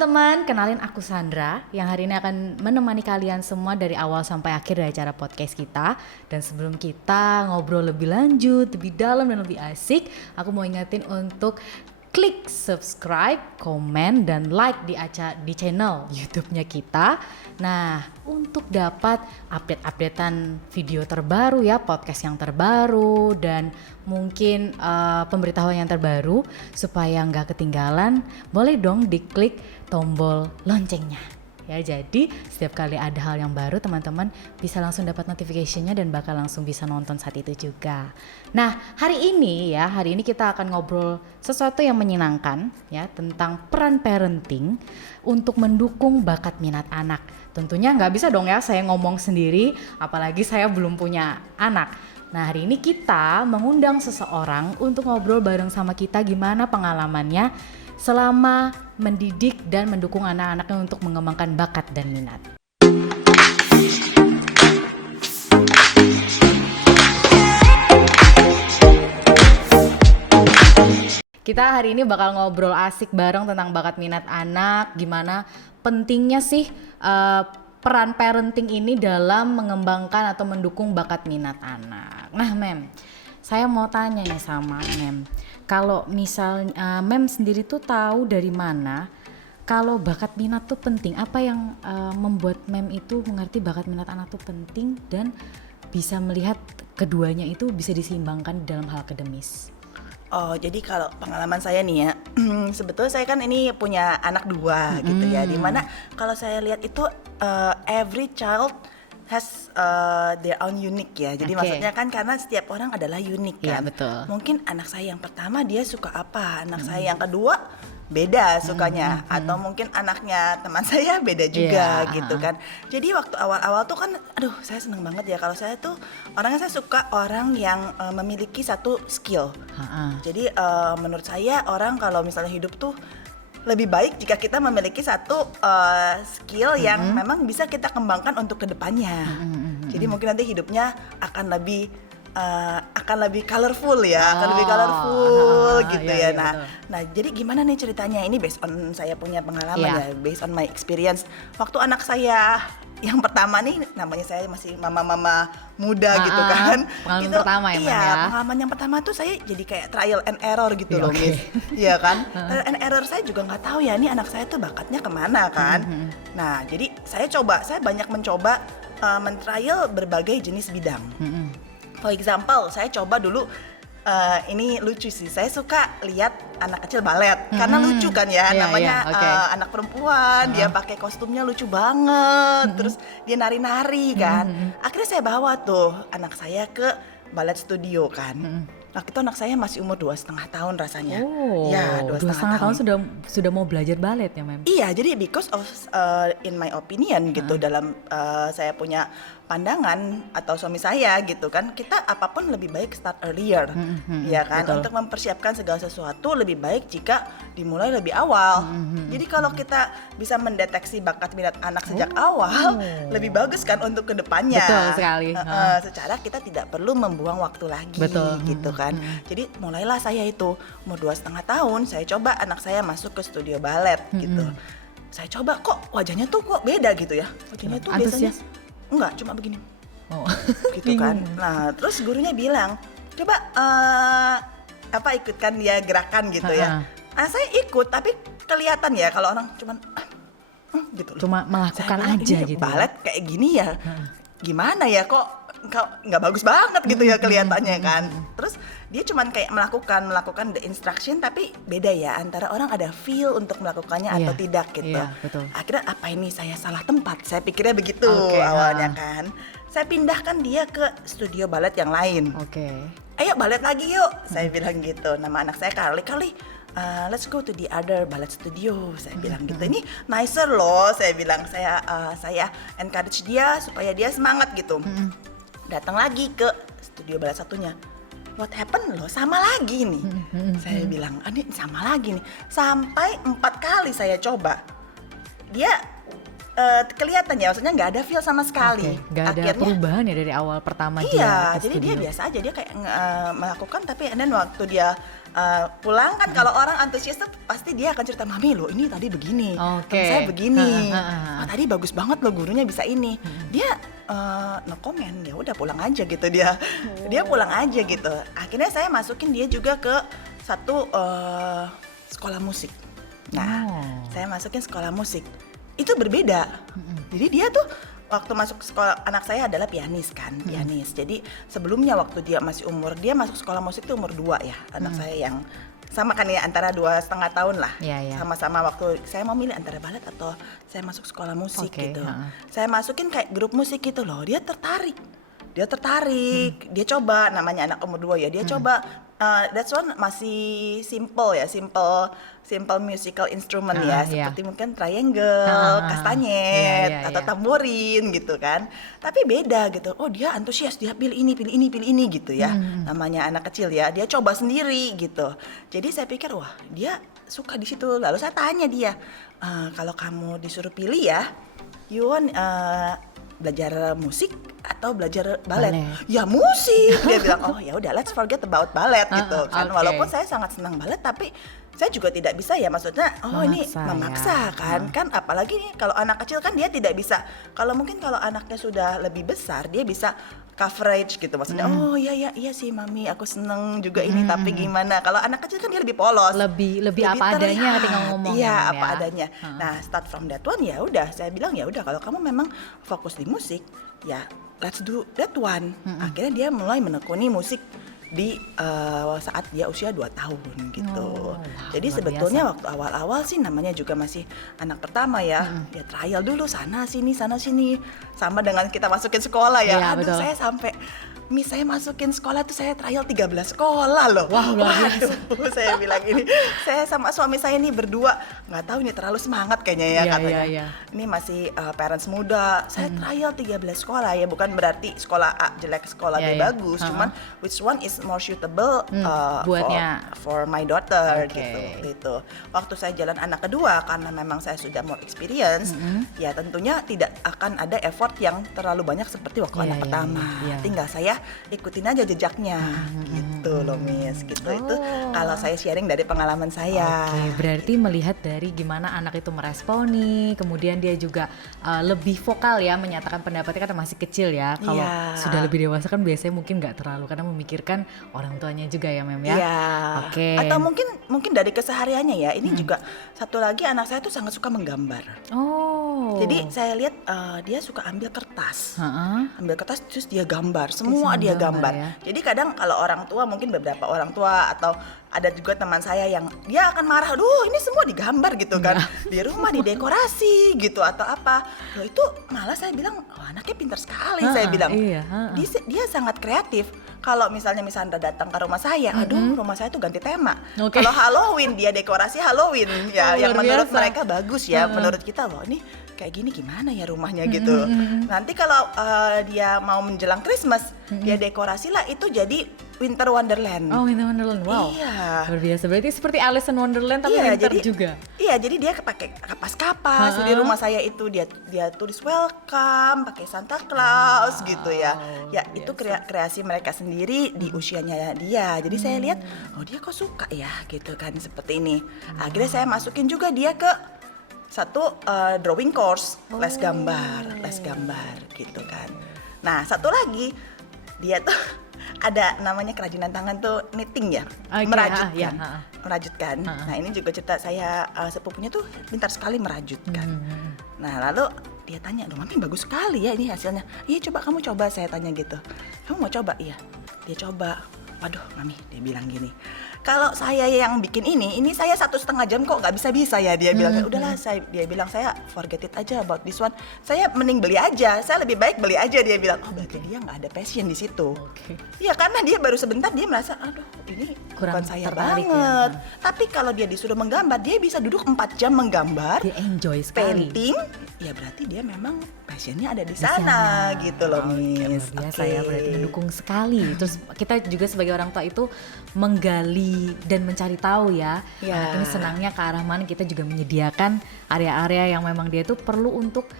teman-teman, kenalin aku Sandra yang hari ini akan menemani kalian semua dari awal sampai akhir dari acara podcast kita. Dan sebelum kita ngobrol lebih lanjut, lebih dalam dan lebih asik, aku mau ingetin untuk klik subscribe, komen, dan like di channel YouTube-nya kita. Nah, untuk dapat update-updatean video terbaru ya, podcast yang terbaru, dan mungkin pemberitahuan yang terbaru supaya nggak ketinggalan, boleh dong diklik tombol loncengnya. Ya, jadi setiap kali ada hal yang baru teman-teman bisa langsung dapat notification-nya dan bakal langsung bisa nonton saat itu juga. Nah, hari ini kita akan ngobrol sesuatu yang menyenangkan ya, tentang peran parenting untuk mendukung bakat minat anak. Tentunya nggak bisa dong ya saya ngomong sendiri, apalagi saya belum punya anak. Nah, hari ini kita mengundang seseorang untuk ngobrol bareng sama kita gimana pengalamannya selama mendidik dan mendukung anak-anaknya untuk mengembangkan bakat dan minat. Kita hari ini bakal ngobrol asik bareng tentang bakat minat anak, gimana pentingnya sih peran parenting ini dalam mengembangkan atau mendukung bakat minat anak. Nah, Mem, saya mau tanya nih sama Mem. Kalau misalnya Mem sendiri tuh tahu dari mana kalau bakat minat tuh penting? Apa yang membuat Mem itu mengerti bakat minat anak tuh penting dan bisa melihat keduanya itu bisa diseimbangkan dalam hal akademis? Oh, jadi kalau pengalaman saya nih ya, sebetulnya saya kan ini punya anak 2 gitu ya, dimana kalau saya lihat itu every child has their own unique ya. Jadi maksudnya kan karena setiap orang adalah unik kan. Iya, betul. Mungkin anak saya yang pertama dia suka apa, anak saya yang kedua beda sukanya, atau mungkin anaknya teman saya beda juga gitu kan. Jadi waktu awal-awal tuh kan, aduh saya seneng banget ya kalau saya tuh orangnya saya suka orang yang memiliki satu skill. Jadi menurut saya orang kalau misalnya hidup tuh lebih baik jika kita memiliki satu skill yang memang bisa kita kembangkan untuk kedepannya. Jadi mungkin nanti hidupnya akan lebih colorful ya, gitu ya. Iya, Nah, jadi gimana nih ceritanya? Ini based on saya punya pengalaman ya, based on my experience. Waktu anak saya yang pertama nih, namanya saya masih mama-mama muda gitu kan. Pengalaman itu, pertama ya, Mem, ya? Pengalaman yang pertama tuh saya jadi kayak trial and error gitu loh, Miss. Iya kan? Trial and error saya juga nggak tahu ya, ini anak saya tuh bakatnya kemana kan. Nah, jadi saya banyak mencoba men-trial berbagai jenis bidang. For example, saya coba dulu, ini lucu sih, saya suka lihat anak kecil balet, karena lucu kan ya, namanya anak perempuan, dia pakai kostumnya lucu banget, terus dia nari-nari kan. Akhirnya saya bawa tuh anak saya ke ballet studio kan. Nah, itu anak saya masih umur 2,5 tahun rasanya. Oh, Ya, 2,5 tahun sudah mau belajar balet ya, Mem? Iya, jadi because of in my opinion gitu, dalam saya punya pandangan atau suami saya gitu kan, kita apapun lebih baik start earlier, ya kan, betul. untuk mempersiapkan segala sesuatu lebih baik jika dimulai lebih awal. Jadi kalau kita bisa mendeteksi bakat minat anak sejak awal, lebih bagus kan untuk kedepannya. Betul sekali. Secara kita tidak perlu membuang waktu lagi, gitu kan. Jadi mulailah saya itu umur 2,5 tahun, saya coba anak saya masuk ke studio balet gitu. Saya coba kok wajahnya tuh kok beda gitu ya. Wajahnya tuh biasanya enggak, cuma begini. Gitu kan. Nah, terus gurunya bilang, "Coba ikutkan dia gerakan gitu ya." Saya ikut, tapi kelihatan ya kalau orang cuman gitu loh. Cuma melakukan Saya bilang, aja ini gitu. balet kayak gini ya. Gimana ya kok nggak bagus banget gitu ya kelihatannya kan. Terus dia cuman kayak melakukan the instruction, tapi beda ya antara orang ada feel untuk melakukannya atau tidak gitu. Betul. Akhirnya apa ini saya salah tempat? Saya pikirnya begitu awalnya kan. Saya pindahkan dia ke studio balet yang lain. Ayo balet lagi yuk, saya bilang gitu. Nama anak saya Carly. Let's go to the other ballet studio, saya bilang gitu. Ini nicer loh, saya bilang. Saya encourage dia supaya dia semangat gitu. Datang lagi ke studio balet satunya. What happened loh, sama lagi nih. Saya bilang, ini sama lagi nih. Sampai 4 kali saya coba. Dia kelihatan ya, maksudnya nggak ada feel sama sekali. Nggak ada perubahan ya dari awal pertama dia iya, ke jadi studio. dia biasa aja, dia kayak melakukan, tapi and then waktu dia pulang kan kalau orang antusias tuh pasti dia akan cerita, mami lo ini tadi begini, saya begini, tadi bagus banget lo gurunya bisa ini. Dia no comment, ya udah pulang aja gitu dia. Dia pulang aja gitu. Akhirnya saya masukin dia juga ke satu sekolah musik. Nah, saya masukin sekolah musik. Itu berbeda. Jadi dia tuh waktu masuk sekolah, anak saya adalah pianis kan, pianis. Jadi sebelumnya waktu dia masih dia masuk sekolah musik tuh umur 2 ya, anak saya yang sama kan ya, antara 2,5 tahun lah. Sama-sama waktu saya mau milih antara balet atau saya masuk sekolah musik gitu. Saya masukin kayak grup musik gitu loh, dia tertarik. Dia coba, namanya anak umur 2 ya, dia coba. That's one masih simple ya, simple musical instrument ya, seperti mungkin triangle, kastanyet, atau tamborin gitu kan. Tapi beda gitu. Oh dia antusias, dia pilih ini gitu ya. Namanya anak kecil ya, dia coba sendiri gitu. Jadi saya pikir wah dia suka di situ. Lalu saya tanya dia, kalau kamu disuruh pilih ya, you want belajar musik atau belajar balet? Ya musik. Dia bilang, oh ya udah let's forget about ballet gitu kan. Walaupun saya sangat senang balet, tapi saya juga tidak bisa ya, maksudnya memaksa kan. Kan apalagi nih kalau anak kecil kan dia tidak bisa. Kalau mungkin kalau anaknya sudah lebih besar dia bisa coverage gitu, maksudnya oh iya sih mami aku seneng juga ini, tapi gimana. Kalau anak kecil kan dia lebih polos, lebih apa adanya ketika ngomong. Iya, apa adanya. Nah start from that one, ya udah saya bilang ya udah kalau kamu memang fokus di musik ya let's do that one. Akhirnya dia mulai menekuni musik di saat dia usia 2 tahun gitu. Jadi sebetulnya waktu awal-awal sih namanya juga masih anak pertama ya, ya trial dulu sana sini, sama dengan kita masukin sekolah ya. Aduh saya sampai saya masukin sekolah tuh saya trial 13 sekolah loh. Waduh, saya bilang ini, saya sama suami saya nih berdua nggak tahu ini terlalu semangat kayaknya ya katanya. Ini masih parents muda, saya trial 13 sekolah ya, bukan berarti sekolah A jelek, sekolah B bagus, cuman which one is more suitable for my daughter gitu. Waktu saya jalan anak kedua karena memang saya sudah more experience, ya tentunya tidak akan ada effort yang terlalu banyak seperti waktu anak pertama. Tinggal saya ikutin aja jejaknya gitu loh Miss gitu. Itu kalau saya sharing dari pengalaman saya. Berarti melihat dari gimana anak itu meresponi, kemudian dia juga lebih vokal ya menyatakan pendapatnya karena masih kecil ya. Kalau sudah lebih dewasa kan biasanya mungkin nggak terlalu karena memikirkan orang tuanya juga ya Mem ya. Atau mungkin dari kesehariannya ya. Ini juga satu lagi, anak saya tuh sangat suka menggambar. Jadi saya lihat dia suka ambil kertas terus dia gambar semua, dia gambar ya. Jadi kadang kalau orang tua, mungkin beberapa orang tua atau ada juga teman saya yang dia akan marah, aduh ini semua digambar gitu kan, di rumah didekorasi gitu atau apa. Loh itu malah saya bilang, oh, anaknya pintar sekali, saya bilang. Dia sangat kreatif. Kalau misalnya Anda datang ke rumah saya, aduh rumah saya tuh ganti tema. Kalau Halloween dia dekorasi Halloween ya, yang menurut mereka bagus ya, menurut kita loh ini kayak gini gimana ya rumahnya gitu. Nanti kalau dia mau menjelang Christmas, dia dekorasi lah itu jadi Winter Wonderland. Winter Wonderland, wow. Iya. Luar biasa, berarti seperti Alice in Wonderland tapi winter juga. Iya, jadi dia pakai kapas-kapas di rumah saya itu, dia tulis welcome, pakai Santa Claus gitu ya. Ya biasa. Itu kreasi mereka sendiri di usianya dia. Jadi saya lihat, oh dia kok suka ya gitu kan, seperti ini. Akhirnya saya masukin juga dia ke satu drawing course, les gambar gitu kan. Nah satu lagi dia tuh ada namanya kerajinan tangan tuh knitting ya, merajutkan. Nah ini juga cerita saya, sepupunya tuh pintar sekali merajutkan. Nah lalu dia tanya, Mami bagus sekali ya ini hasilnya. Iya coba kamu coba, saya tanya gitu. Kamu mau coba? Iya. Dia coba. Waduh Mami, dia bilang gini, kalau saya yang bikin ini saya 1,5 jam kok nggak bisa ya, dia bilang. Udahlah, dia bilang saya forget it aja about this one, saya mending beli aja, saya lebih baik beli aja, dia bilang. Oh berarti dia nggak ada passion di situ. Iya karena dia baru sebentar dia merasa aduh ini bukan saya banget ya. Tapi kalau dia disuruh menggambar, dia bisa duduk 4 jam menggambar, dia enjoy sekali. painting, ya berarti dia memang passionnya ada di sana gitu loh, Miss. Luar biasa ya, berarti mendukung sekali. Terus kita juga sebagai orang tua itu menggali dan mencari tahu ya, anak ini senangnya ke arah mana. Kita juga menyediakan area-area yang memang dia tuh perlu untuk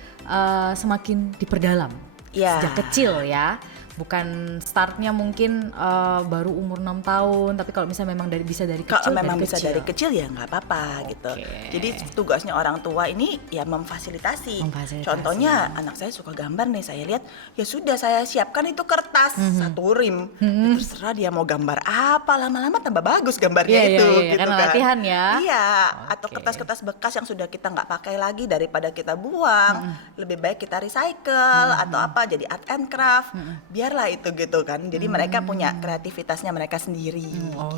semakin diperdalam sejak kecil ya. Bukan startnya mungkin baru umur 6 tahun, tapi kalau misalnya memang bisa dari kecil. Kalau memang bisa dari kecil ya nggak apa-apa gitu. Jadi tugasnya orang tua ini ya memfasilitasi. Contohnya anak saya suka gambar nih, saya lihat ya sudah saya siapkan itu kertas satu rim. Terserah dia mau gambar apa, lama-lama tambah bagus gambarnya itu. Gitu karena kan. latihan ya. Iya, atau kertas-kertas bekas yang sudah kita nggak pakai lagi daripada kita buang, lebih baik kita recycle atau apa jadi art and craft. Biarlah itu gitu kan. Jadi mereka punya kreativitasnya mereka sendiri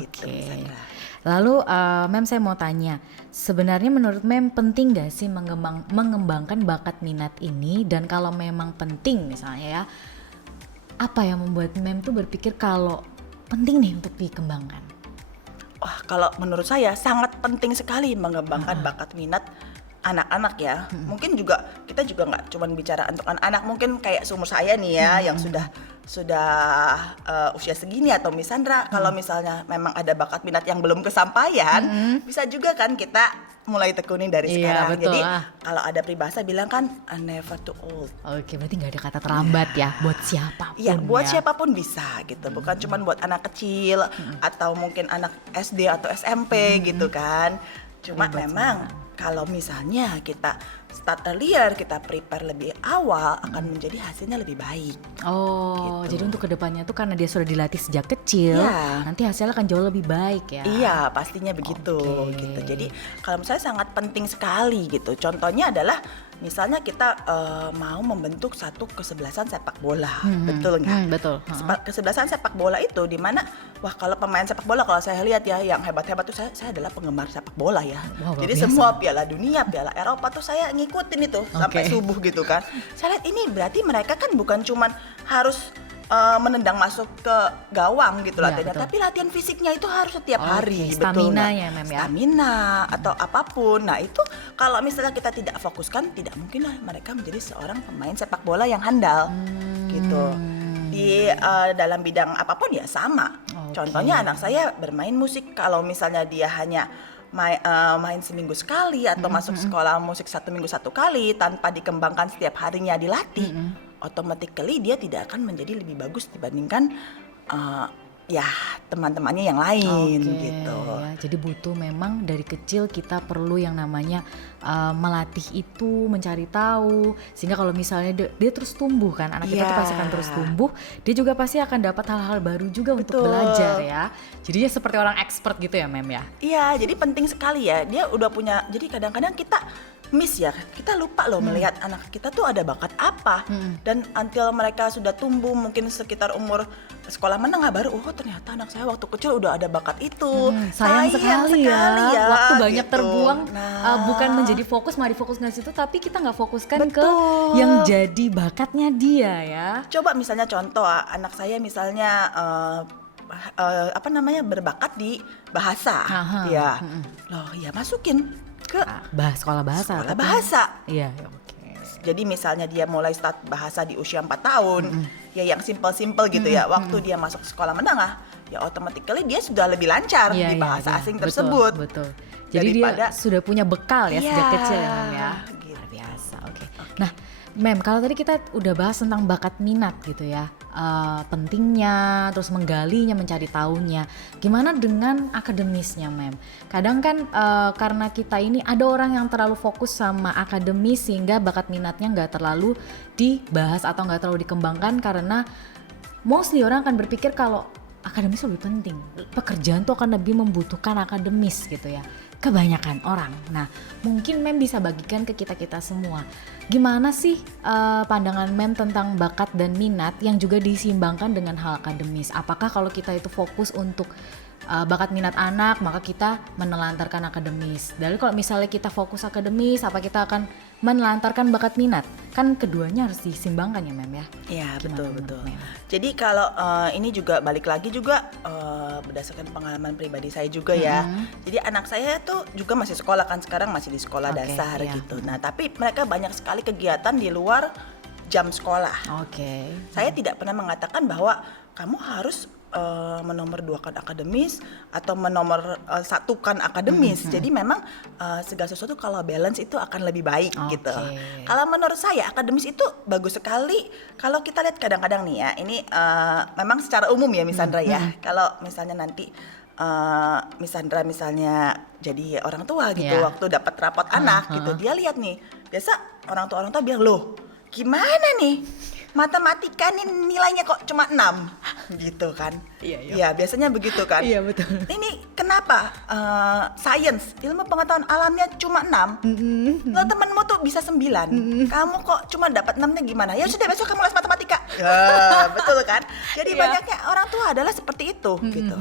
gitu. Sandra. Lalu Mem saya mau tanya, sebenarnya menurut Mem penting gak sih mengembangkan bakat minat ini, dan kalau memang penting misalnya ya, apa yang membuat Mem tuh berpikir kalau penting nih untuk dikembangkan? Wah, kalau menurut saya sangat penting sekali mengembangkan bakat minat anak-anak ya. Mungkin juga kita juga nggak cuma bicara untuk anak-anak, mungkin kayak seumur saya nih ya yang sudah usia segini atau Miss Sandra, kalau misalnya memang ada bakat minat yang belum kesampaian, bisa juga kan kita mulai tekunin dari sekarang. Betul. Jadi kalau ada peribahasa bilang kan never too old. Oke, berarti nggak ada kata terlambat ya buat siapapun. Iya, buat siapapun bisa gitu. Bukan cuma buat anak kecil atau mungkin anak SD atau SMP gitu kan. Cuma memang kalau misalnya kita start earlier, kita prepare lebih awal, akan menjadi hasilnya lebih baik. Oh, gitu. Jadi untuk kedepannya tuh karena dia sudah dilatih sejak kecil, nanti hasilnya akan jauh lebih baik ya? Iya, pastinya begitu gitu. Jadi kalau menurut saya sangat penting sekali gitu. Contohnya adalah misalnya kita mau membentuk satu kesebelasan sepak bola, betul nggak? Betul. Kesebelasan sepak bola itu di mana, wah kalau pemain sepak bola kalau saya lihat ya yang hebat-hebat tuh saya adalah penggemar sepak bola ya. Jadi semua Piala Dunia, Piala Eropa tuh saya ngikutin itu sampai subuh gitu kan. Saya lihat ini berarti mereka kan bukan cuman harus menendang masuk ke gawang gitu latihannya, tapi latihan fisiknya itu harus setiap hari, betul nggak? Ya, Mem, ya? Stamina atau apapun. Nah itu kalau misalnya kita tidak fokuskan, tidak mungkin lah mereka menjadi seorang pemain sepak bola yang handal gitu. Di dalam bidang apapun ya sama. Contohnya anak saya bermain musik, kalau misalnya dia hanya main seminggu sekali atau masuk sekolah musik 1 minggu 1 kali tanpa dikembangkan setiap harinya dilatih, automatically dia tidak akan menjadi lebih bagus dibandingkan ya teman-temannya yang lain gitu. Ya, jadi butuh memang dari kecil kita perlu yang namanya melatih itu, mencari tahu, sehingga kalau misalnya dia terus tumbuh kan, anak kita tuh pasti akan terus tumbuh, dia juga pasti akan dapat hal-hal baru juga untuk belajar ya. Jadinya seperti orang expert gitu ya, Mem ya? Iya, jadi penting sekali ya, dia udah punya, jadi kadang-kadang kita miss ya, kita lupa loh melihat anak kita tuh ada bakat apa, dan until mereka sudah tumbuh mungkin sekitar umur sekolah menengah baru, oh ternyata anak saya waktu kecil udah ada bakat itu. Sayang sekali ya, waktu banyak gitu. terbuang, bukan menjadi fokus, malah difokus ke situ, tapi kita nggak fokuskan ke yang jadi bakatnya dia ya. Coba misalnya contoh, anak saya misalnya berbakat di bahasa, ya, loh ya masukin ke sekolah bahasa. Sekolah bahasa. Iya, oke. Jadi misalnya dia mulai start bahasa di usia 4 tahun, ya yang simple-simple gitu ya. Waktu dia masuk sekolah menengah, ya automatically dia sudah lebih lancar di bahasa asing tersebut. Betul. Jadi dia sudah punya bekal ya sejak kecil ya, Mem ya. Gitu. Luar biasa. Oke. Nah, Mem, kalau tadi kita udah bahas tentang bakat minat gitu ya, pentingnya, terus menggalinya, mencari tahunya. Gimana dengan akademisnya, Mem? Kadang kan karena kita ini ada orang yang terlalu fokus sama akademis sehingga bakat minatnya nggak terlalu dibahas atau nggak terlalu dikembangkan, karena mostly orang akan berpikir kalau akademis lebih penting, pekerjaan tuh akan lebih membutuhkan akademis gitu ya. Kebanyakan orang. Nah, mungkin Mem bisa bagikan ke kita-kita semua. Gimana sih pandangan Mem tentang bakat dan minat yang juga diseimbangkan dengan hal akademis? Apakah kalau kita itu fokus untuk bakat minat anak, maka kita menelantarkan akademis? Dari kalau misalnya kita fokus akademis, apa kita akan menelantarkan bakat minat? Kan keduanya harus diseimbangkan ya, Mem ya? Iya, betul. Jadi kalau ini juga balik lagi juga berdasarkan pengalaman pribadi saya juga ya. Jadi anak saya tuh juga masih sekolah kan, sekarang masih di sekolah dasar gitu. Nah, tapi mereka banyak sekali kegiatan di luar jam sekolah. Oke. Saya tidak pernah mengatakan bahwa kamu harus menomor duakan akademis atau menomor satukan akademis. Jadi memang segala sesuatu kalau balance itu akan lebih baik gitu. Kalau menurut saya akademis itu bagus sekali. Kalau kita lihat kadang-kadang nih ya, ini memang secara umum ya Miss Sandra ya. Kalau misalnya nanti Miss Sandra misalnya jadi orang tua gitu, waktu dapat rapot anak gitu, dia lihat nih, biasa orang tua bilang, loh gimana nih matematika nih nilainya kok cuma 6 gitu kan. Iya biasanya begitu kan. Iya betul. Ini kenapa science, ilmu pengetahuan alamnya cuma 6, lo temenmu tuh bisa 9, kamu kok cuma dapat 6-nya gimana? Ya sudah besok kamu les matematika. Ya, betul kan. Jadi banyaknya orang tua adalah seperti itu gitu.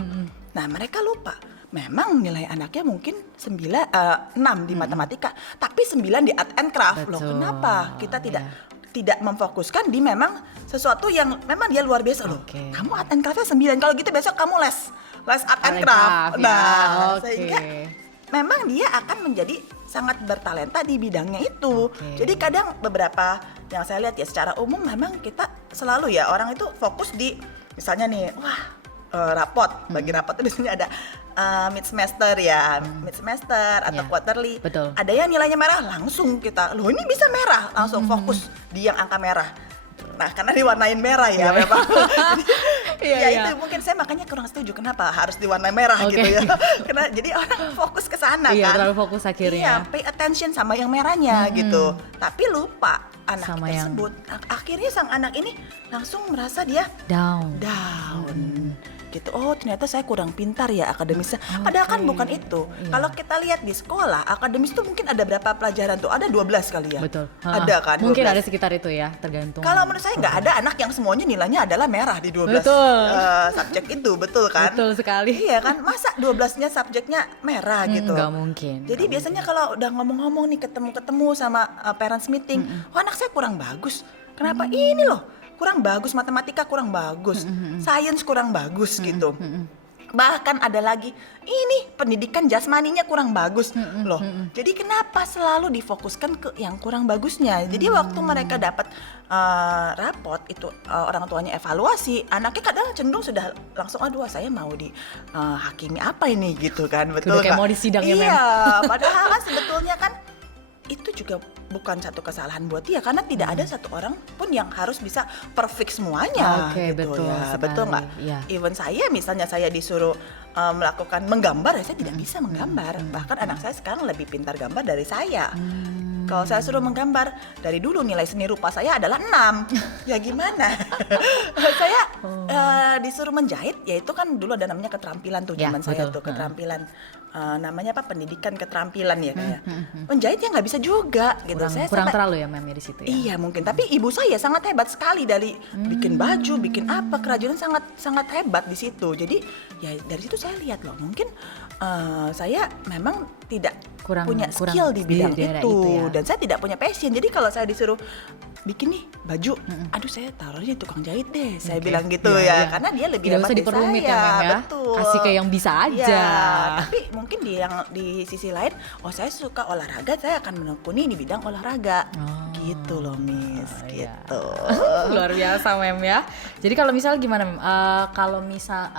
Nah mereka lupa, memang nilai anaknya mungkin 6 di matematika, tapi 9 di art and craft. Loh kenapa kita tidak memfokuskan di memang sesuatu yang memang dia luar biasa loh. Kamu art and craftnya 9, kalau gitu besok kamu les art and craft. Nah, sehingga memang dia akan menjadi sangat bertalenta di bidangnya itu. Jadi kadang beberapa yang saya lihat ya secara umum memang kita selalu ya orang itu fokus di misalnya nih, rapot. Bagi rapot itu biasanya ada mid semester ya, mid semester atau quarterly. Betul. Ada yang nilainya merah langsung kita, loh ini bisa merah, langsung fokus di yang angka merah. Nah karena diwarnain merah ya memang. Itu mungkin saya makanya kurang setuju kenapa harus diwarnai merah gitu ya. Karena jadi orang fokus ke sana kan. Terlalu fokus akhirnya. Iya, pay attention sama yang merahnya gitu. Tapi lupa anak sama tersebut. Akhirnya sang anak ini langsung merasa dia down. Gitu. Oh ternyata saya kurang pintar ya akademisnya. Padahal kan bukan itu. Kalau kita lihat di sekolah akademis itu mungkin ada berapa pelajaran tuh? Ada 12 kali ya. Betul. Ada kan? Mungkin ada sekitar itu ya, tergantung. Kalau menurut saya nggak ada anak yang semuanya nilainya adalah merah di 12 subjek itu, betul kan? Betul sekali. Iya kan? Masa 12-nya subjeknya merah gitu? Nggak mungkin. Jadi biasanya kalau udah ngomong-ngomong nih ketemu sama parents meeting, anak saya kurang bagus. Kenapa? Ini loh. Kurang bagus matematika, kurang bagus sains, kurang bagus gitu. Bahkan ada lagi, ini pendidikan jasmaninya kurang bagus loh. Jadi kenapa selalu difokuskan ke yang kurang bagusnya? Jadi waktu mereka dapat rapot itu orang tuanya evaluasi, anaknya kadang cenderung sudah langsung aduh saya mau di hakimi apa ini gitu kan, betul kayak kan? mau disidang ya, iya, padahal kan sebetulnya kan itu juga bukan satu kesalahan buat dia karena tidak ada satu orang pun yang harus bisa perfect semuanya. Gitu betul ya, sekali. betul nggak? Even saya misalnya saya disuruh melakukan menggambar, ya saya tidak bisa menggambar. Bahkan anak saya sekarang lebih pintar gambar dari saya. Kalau saya suruh menggambar, dari dulu nilai seni rupa saya adalah 6. Ya gimana? Saya disuruh menjahit, ya itu kan dulu ada namanya keterampilan tuh zaman saya tuh keterampilan. Namanya apa, pendidikan keterampilan ya kayak. Menjahitnya nggak bisa juga gitu. Saya kurang terlalu ya Mem di situ ya. Iya mungkin, tapi ibu saya sangat hebat sekali dari bikin baju, bikin apa, kerajinan sangat hebat di situ. Jadi ya dari situ saya lihat loh, mungkin saya memang tidak punya skill di bidang itu ya. Dan saya tidak punya passion. Jadi kalau saya disuruh bikin nih baju, aduh saya taruhnya di tukang jahit deh, saya bilang gitu karena dia lebih hebat dari saya. Betul. Kasih ke yang bisa aja. Ya, tapi mungkin di sisi lain, saya suka olahraga, saya akan menekuni di bidang olahraga. Gitu loh Miss, gitu. Luar biasa Mem ya. Jadi kalau misal gimana Mem? Kalau misal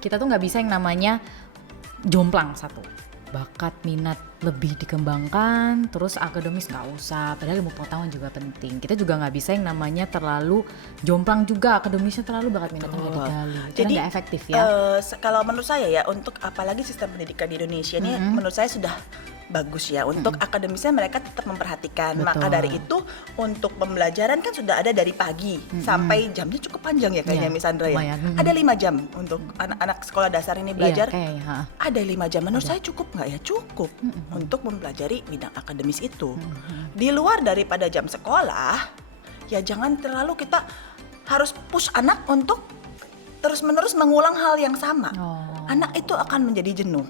kita tuh nggak bisa yang namanya jomplang satu. Bakat, minat lebih dikembangkan, terus akademis nggak usah, padahal ilmu pengetahuan juga penting. Kita juga nggak bisa yang namanya terlalu jomplang juga, akademisnya terlalu, bakat minatnya nggak digali. Jadi nggak efektif ya. Kalau menurut saya ya, untuk apalagi sistem pendidikan di Indonesia ini menurut saya sudah bagus ya. Untuk akademisnya mereka tetap memperhatikan. Betul. Maka dari itu untuk pembelajaran kan sudah ada dari pagi sampai jamnya cukup panjang ya kayaknya Miss Sandra ya. Ada 5 jam untuk anak-anak sekolah dasar ini belajar. Ada 5 jam. Menurut saya cukup nggak ya? Cukup untuk mempelajari bidang akademis itu. Di luar daripada jam sekolah, ya jangan terlalu kita harus push anak untuk terus-menerus mengulang hal yang sama. Anak itu akan menjadi jenuh.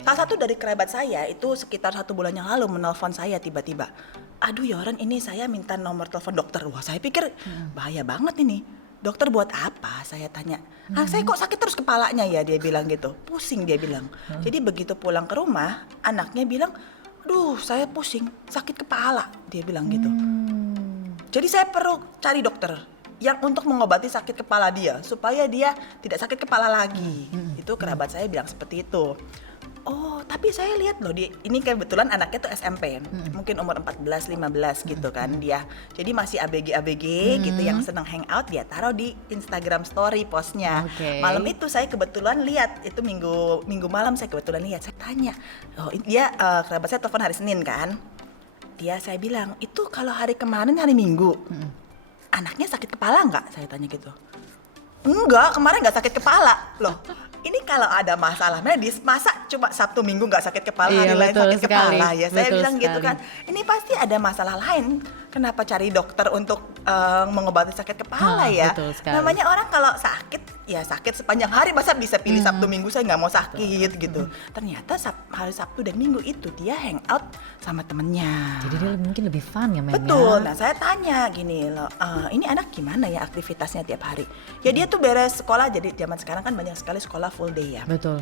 Salah satu dari kerabat saya itu sekitar 1 bulan yang lalu menelpon saya tiba-tiba. Aduh Yoran, ini saya minta nomor telepon dokter. Wah saya pikir bahaya banget ini. Dokter buat apa? Saya tanya. Saya kok sakit terus kepalanya ya, dia bilang gitu. Pusing dia bilang. Jadi begitu pulang ke rumah, anaknya bilang, aduh saya pusing, sakit kepala. Dia bilang gitu. Jadi saya perlu cari dokter yang untuk mengobati sakit kepala dia supaya dia tidak sakit kepala lagi. Itu kerabat saya bilang seperti itu. Oh, tapi saya lihat loh ini kebetulan anaknya tuh SMP. Mungkin umur 14-15 gitu kan dia. Jadi masih ABG gitu yang senang hangout, dia taruh di Instagram story postnya. Malam itu saya kebetulan lihat, itu minggu malam saya kebetulan lihat. Saya tanya, dia kerabat saya telepon hari Senin kan. Saya bilang, itu kalau hari kemarin hari Minggu, anaknya sakit kepala nggak? Saya tanya gitu. Enggak, kemarin nggak sakit kepala. Loh, ini kalau ada masalah medis, masa cuma Sabtu Minggu nggak sakit kepala, hari lain sakit kepala ya? Saya bilang gitu kan. Ini pasti ada masalah lain. Kenapa cari dokter untuk mengobati sakit kepala ya? Namanya orang kalau sakit, ya sakit sepanjang hari, masa bisa pilih Sabtu Minggu saya nggak mau sakit gitu. Ternyata hari Sabtu dan Minggu itu dia hangout sama temennya. Jadi dia mungkin lebih fun ya mainnya. Betul. Nah saya tanya gini loh, ini anak gimana ya aktivitasnya tiap hari? Ya dia tuh beres sekolah, jadi zaman sekarang kan banyak sekali sekolah full day ya. Betul.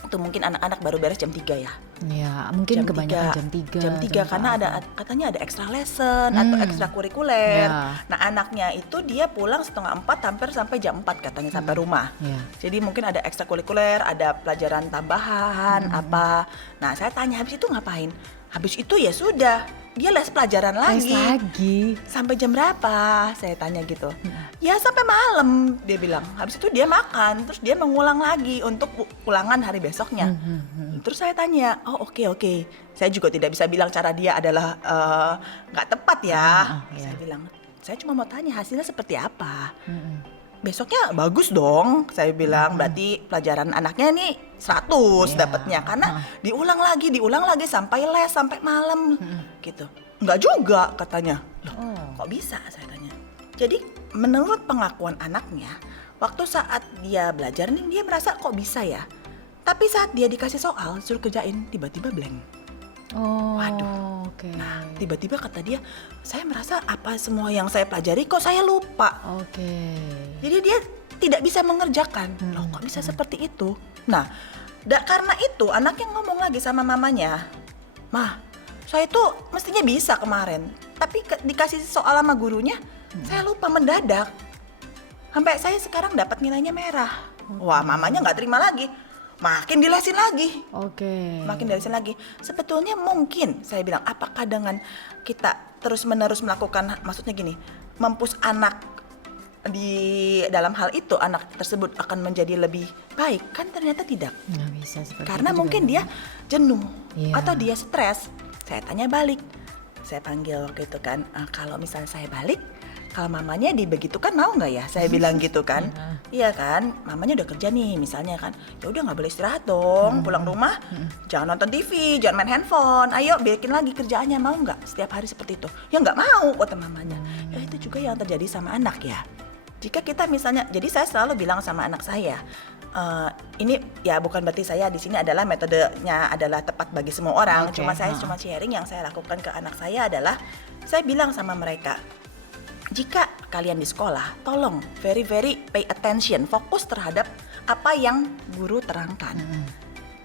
Itu mungkin anak-anak baru beres jam 3 ya. Ya, mungkin kebanyakan jam 3. Jam 3 karena katanya ada extra lesson atau extra kurikuler. Nah, anaknya itu dia pulang 3:30 hampir sampai jam 4 katanya sampai rumah. Jadi mungkin ada extra kurikuler, ada pelajaran tambahan apa. Nah, saya tanya habis itu ngapain? Habis itu ya sudah, dia les pelajaran lagi. Les lagi. Sampai jam berapa? Saya tanya gitu. Ya sampai malam, dia bilang. Habis itu dia makan, terus dia mengulang lagi untuk ulangan hari besoknya. Terus saya tanya, oh oke. Saya juga tidak bisa bilang cara dia adalah nggak tepat ya. Saya bilang, saya cuma mau tanya hasilnya seperti apa. Besoknya bagus dong, saya bilang. Berarti pelajaran anaknya nih 100 dapatnya karena diulang lagi sampai les sampai malam gitu. Enggak juga katanya. Loh, kok bisa saya tanya. Jadi menurut pengakuan anaknya, waktu saat dia belajar nih dia merasa kok bisa ya. Tapi saat dia dikasih soal suruh kerjain tiba-tiba blank. Waduh. Nah, tiba-tiba kata dia, saya merasa apa semua yang saya pelajari kok saya lupa. Jadi dia tidak bisa mengerjakan. Loh, kok bisa seperti itu? Nah, karena itu anaknya ngomong lagi sama mamanya, "Mah, saya tuh mestinya bisa kemarin, tapi dikasih soal sama gurunya, saya lupa mendadak. Sampai saya sekarang dapat nilainya merah." Wah, mamanya nggak terima lagi. Makin dilesin lagi. Makin dilesin lagi. Sebetulnya mungkin saya bilang, apakah dengan kita terus-menerus melakukan, maksudnya gini, mempush anak di dalam hal itu, anak tersebut akan menjadi lebih baik? Kan ternyata tidak. Nggak bisa seperti karena itu mungkin juga. dia jenuh atau dia stres. Saya tanya balik. Saya panggil waktu itu kan, kalau misalnya saya balik, kalau mamanya dibegitukan mau nggak ya? Saya bilang gitu kan. Iya kan, mamanya udah kerja nih misalnya kan. Ya udah nggak boleh istirahat dong, pulang rumah jangan nonton TV, jangan main handphone. Ayo bikin lagi kerjaannya, mau nggak? Setiap hari seperti itu. Ya nggak mau kata mamanya. Ya itu juga yang terjadi sama anak ya. Jika kita misalnya, jadi saya selalu bilang sama anak saya, ini ya bukan berarti saya di sini adalah metodenya adalah tepat bagi semua orang. Cuma saya cuma sharing yang saya lakukan ke anak saya adalah, saya bilang sama mereka, jika kalian di sekolah, tolong very pay attention, fokus terhadap apa yang guru terangkan.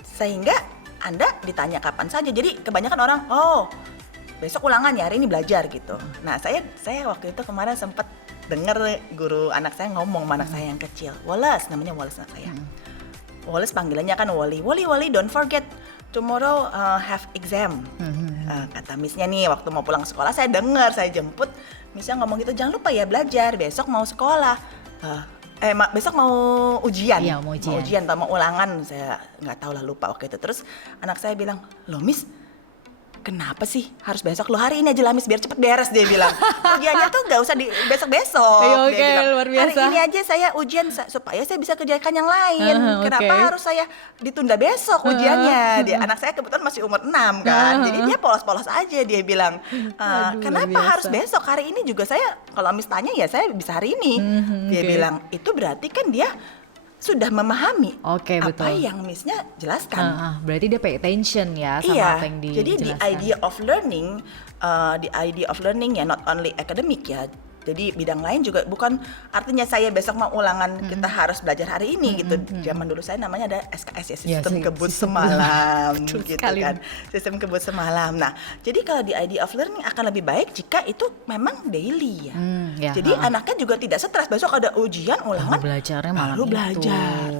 Sehingga Anda ditanya kapan saja. Jadi kebanyakan orang, oh besok ulangan ya, hari ini belajar gitu. Nah saya waktu itu kemarin sempat dengar guru anak saya ngomong sama anak saya yang kecil. Wallace, namanya Wallace anak saya. Wallace panggilannya kan Wally, don't forget tomorrow have exam. Kata missnya nih waktu mau pulang sekolah, saya dengar, saya jemput missnya ngomong gitu, jangan lupa ya belajar, besok mau sekolah. Besok mau ujian. Iya, mau ujian atau mau ulangan, saya nggak tahu lah, lupa waktu itu. Terus anak saya bilang, loh miss, kenapa sih harus besok? Lo hari ini aja lah miss, biar cepet beres, dia bilang. Ujiannya tuh gak usah di besok-besok. Dia bilang, luar biasa. Hari ini aja saya ujian supaya saya bisa kerjakan yang lain. Kenapa harus saya ditunda besok ujiannya? Anak saya kebetulan masih umur 6 kan. Jadi dia polos-polos aja, dia bilang. Kenapa harus besok? Hari ini juga saya, kalau miss tanya ya saya bisa hari ini. Dia bilang, itu berarti kan dia sudah memahami apa yang missnya jelaskan. Berarti dia pay attention ya sama apa yang dijelaskan. Jadi the idea of learning ya not only academic ya, Jadi bidang lain juga bukan artinya saya besok mau ulangan kita harus belajar hari ini gitu. Zaman dulu saya namanya ada SKS ya, sistem kebut semalam Betul gitu sekali. kan. Sistem kebut semalam. Nah, jadi kalau di idea of learning akan lebih baik jika itu memang daily ya. Ya, Jadi anaknya juga tidak stres, besok ada ujian ulangan belajarnya malam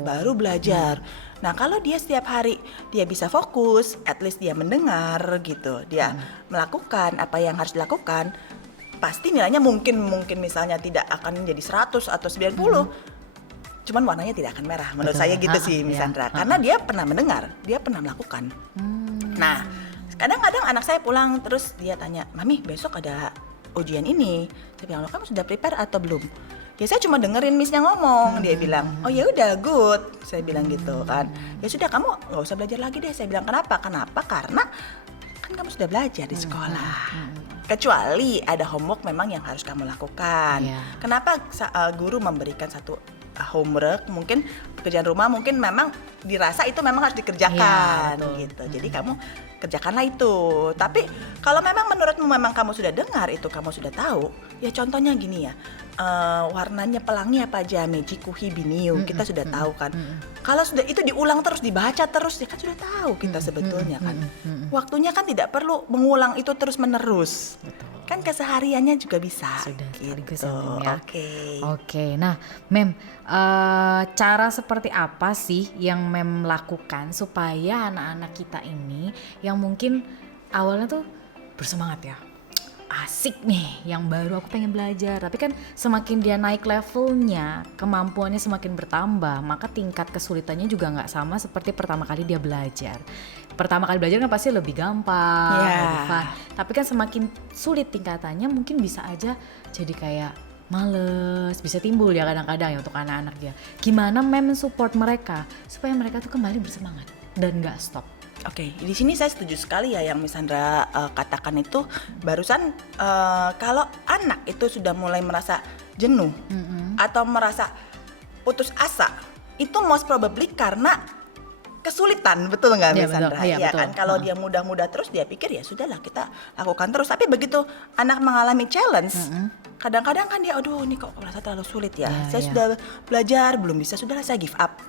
baru belajar. Nah, kalau dia setiap hari dia bisa fokus, at least dia mendengar gitu, dia melakukan apa yang harus dilakukan, pasti nilainya mungkin misalnya tidak akan menjadi 100 atau 90. Cuman warnanya tidak akan merah. Menurut saya gitu sih, Miss Sandra. Karena dia pernah mendengar, dia pernah melakukan. Nah, kadang-kadang anak saya pulang terus dia tanya, "Mami, besok ada ujian ini." Saya bilang, "Loh, kamu sudah prepare atau belum?" Ya saya cuma dengerin Missnya ngomong. Dia bilang, "Oh ya udah, good." Saya bilang gitu kan. "Ya sudah, kamu nggak usah belajar lagi deh." Saya bilang, "Kenapa?" Karena kan kamu sudah belajar di sekolah. Kecuali ada homework memang yang harus kamu lakukan. Kenapa guru memberikan satu homework, mungkin pekerjaan rumah mungkin memang dirasa itu memang harus dikerjakan gitu. Jadi kamu kerjakanlah itu. Tapi kalau memang menurutmu memang kamu sudah dengar itu, kamu sudah tahu, ya contohnya gini ya, warnanya pelangi apa aja, Meiji Kuhi Biniu, kita sudah tahu kan. Kalau sudah itu diulang terus, dibaca terus, ya kan sudah tahu kita sebetulnya kan. Waktunya kan tidak perlu mengulang itu terus menerus. Kan kesehariannya juga bisa. Sudah gitu. Ya. Oke. Oke, nah Mem, cara seperti apa sih yang Mem lakukan supaya anak-anak kita ini yang mungkin awalnya tuh bersemangat ya, asik nih, yang baru aku pengen belajar, tapi kan semakin dia naik levelnya, kemampuannya semakin bertambah, maka tingkat kesulitannya juga nggak sama seperti pertama kali dia belajar. Pertama kali belajar kan pasti lebih gampang, lebih fun. Tapi kan semakin sulit tingkatannya, mungkin bisa aja jadi kayak males, bisa timbul ya kadang-kadang ya untuk anak-anak dia. Gimana Mem support mereka supaya mereka tuh kembali bersemangat dan nggak stop? Oke, di sini saya setuju sekali ya yang Miss Sandra katakan itu barusan. Kalau anak itu sudah mulai merasa jenuh atau merasa putus asa, itu most probably karena kesulitan, betul nggak Miss Sandra? Iya, betul. Kan kalau dia mudah-mudah terus dia pikir ya sudahlah kita lakukan terus. Tapi begitu anak mengalami challenge, kadang-kadang kan dia, aduh ini kok merasa terlalu sulit ya. Saya sudah belajar belum bisa, sudahlah saya give up.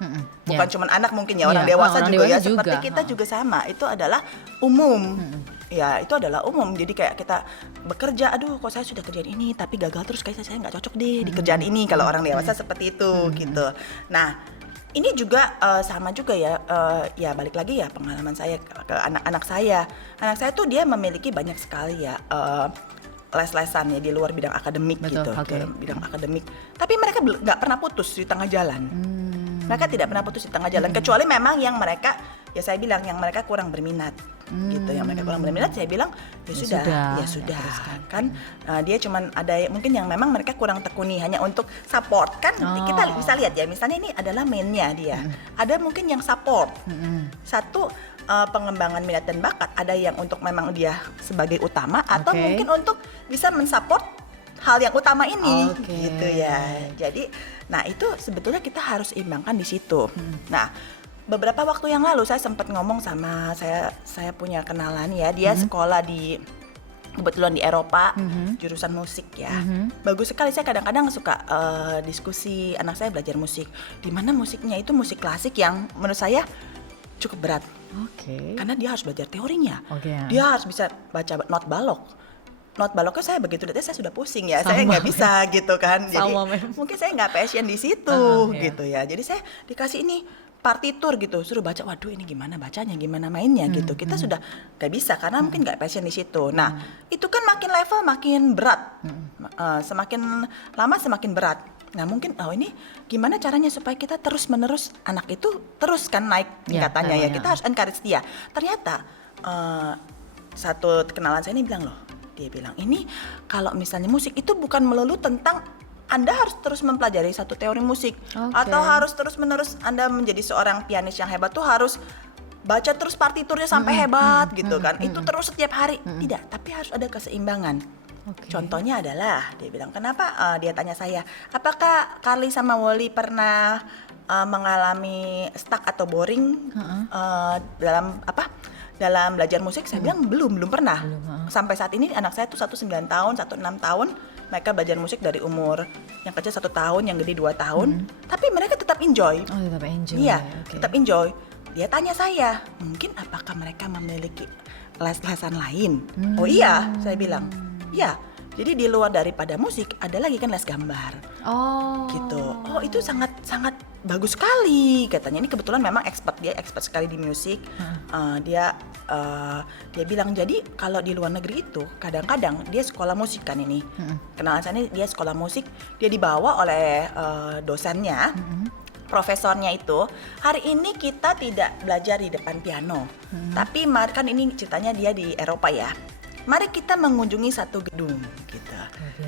Bukan cuma anak mungkin ya, orang dewasa orang juga dewasa ya. juga. Seperti kita juga sama. Itu adalah umum. Ya itu adalah umum. Jadi kayak kita bekerja, aduh kok saya sudah kerjain ini tapi gagal terus, kayak saya nggak cocok deh di kerjaan ini. Kalau orang dewasa seperti itu gitu. Nah, ini juga sama juga ya, ya balik lagi ya pengalaman saya ke anak-anak saya. Anak saya tuh dia memiliki banyak sekali ya les-lesan ya di luar bidang akademik gitu, bidang akademik. Tapi mereka nggak pernah putus di tengah jalan. Mereka tidak pernah putus di tengah jalan, kecuali memang yang mereka, ya saya bilang yang mereka kurang berminat. Gitu, yang mereka kurang berminat saya bilang ya sudah kan. Dia cuman ada mungkin yang memang mereka kurang tekuni hanya untuk support kan. Kita bisa lihat ya, misalnya ini adalah mainnya dia, ada mungkin yang support satu, pengembangan minat dan bakat, ada yang untuk memang dia sebagai utama atau mungkin untuk bisa mensupport hal yang utama ini gitu ya. Jadi nah itu sebetulnya kita harus imbangkan di situ. Nah, beberapa waktu yang lalu saya sempat ngomong sama saya punya kenalan ya, dia sekolah di kebetulan di Eropa, jurusan musik ya. Bagus sekali, saya kadang-kadang suka diskusi anak saya belajar musik. Di mana musiknya itu musik klasik yang menurut saya cukup berat. Karena dia harus belajar teorinya. Dia harus bisa baca not balok. Not baloknya saya begitu lihatnya saya sudah pusing ya, saya nggak bisa gitu kan. Jadi mungkin saya nggak passion di situ gitu ya. Jadi saya dikasih ini partitur gitu, suruh baca, waduh ini gimana bacanya, gimana mainnya gitu. Kita sudah nggak bisa karena mungkin nggak passion di situ. Nah itu kan makin level makin berat, semakin lama semakin berat. Nah mungkin ini gimana caranya supaya kita terus menerus anak itu terus kan naik tingkatannya ya. Kita harus encourage dia. Ternyata satu kenalan saya ini bilang loh, dia bilang ini kalau misalnya musik itu bukan melulu tentang Anda harus terus mempelajari satu teori musik atau harus terus-menerus Anda menjadi seorang pianis yang hebat tuh harus baca terus partiturnya sampai hebat gitu kan. Itu terus setiap hari. Tidak, tapi harus ada keseimbangan. Contohnya adalah dia bilang, kenapa dia tanya saya, apakah Carly sama Wally pernah mengalami stuck atau boring dalam dalam belajar musik? Saya bilang belum pernah. Sampai saat ini anak saya tuh satu 9 tahun, satu 6 tahun, mereka belajar musik dari umur yang kecil 1 tahun, yang gede 2 tahun, tapi mereka tetap enjoy. Oh, tetap enjoy. Iya, Oke. tetap enjoy. Dia tanya saya, mungkin apakah mereka memiliki les-lesan lain? Oh iya, saya bilang, iya. Jadi di luar daripada musik ada lagi kan les gambar. Oh. Gitu. Oh itu sangat bagus sekali katanya. Ini kebetulan memang dia expert sekali di musik. Dia bilang jadi kalau di luar negeri itu kadang-kadang dia sekolah musik kan ini. Kenalan saya dia sekolah musik, dia dibawa oleh dosennya. Profesornya itu, hari ini kita tidak belajar di depan piano, tapi kan ini ceritanya dia di Eropa ya. Mari kita mengunjungi satu gedung gitu,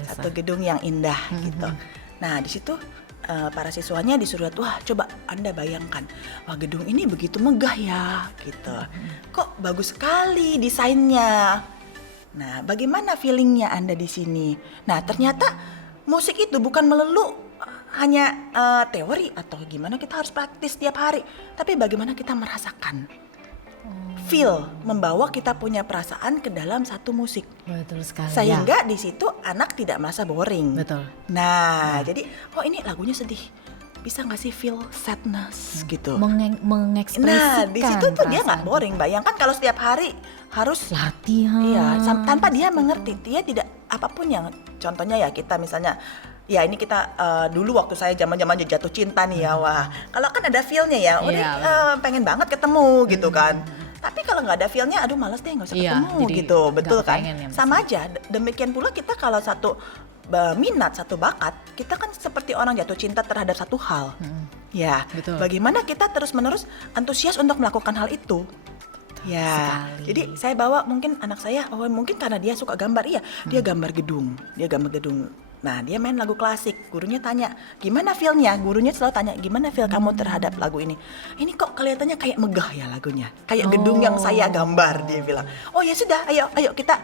satu gedung yang indah gitu. Nah di situ para siswanya disuruh lihat, wah coba Anda bayangkan, wah gedung ini begitu megah ya gitu. Kok bagus sekali desainnya. Nah bagaimana feelingnya Anda di sini? Nah ternyata musik itu bukan melulu hanya teori atau gimana kita harus praktis tiap hari, tapi bagaimana kita merasakan. Feel, membawa kita punya perasaan ke dalam satu musik. Betul sekali. Sehingga di situ anak tidak merasa boring. Betul. Nah, jadi ini lagunya sedih. Bisa nggak sih feel sadness gitu? Mengekspresikan. Nah, di situ tuh dia nggak perasaan boring. Bayangkan kalau setiap hari harus latihan. Iya, tanpa dia mengerti, dia tidak apapun yang contohnya ya kita misalnya ya ini kita dulu waktu saya zaman-zaman jatuh cinta nih ya, wah kalau kan ada feel-nya ya, pengen banget ketemu gitu kan. Tapi kalau nggak ada feel-nya, aduh males deh nggak usah ketemu gitu, betul kan? Ya, sama aja. Demikian pula kita kalau satu minat, satu bakat, kita kan seperti orang jatuh cinta terhadap satu hal. Ya, betul. Bagaimana kita terus-menerus antusias untuk melakukan hal itu? Ya, sekali. Jadi saya bawa mungkin anak saya, mungkin karena dia suka gambar, dia gambar gedung. Nah, dia main lagu klasik. Gurunya tanya, gimana feel-nya? Gurunya selalu tanya, gimana feel kamu terhadap lagu ini? Ini kok kelihatannya kayak megah ya lagunya. Kayak gedung yang saya gambar, dia bilang. Oh ya sudah, ayo kita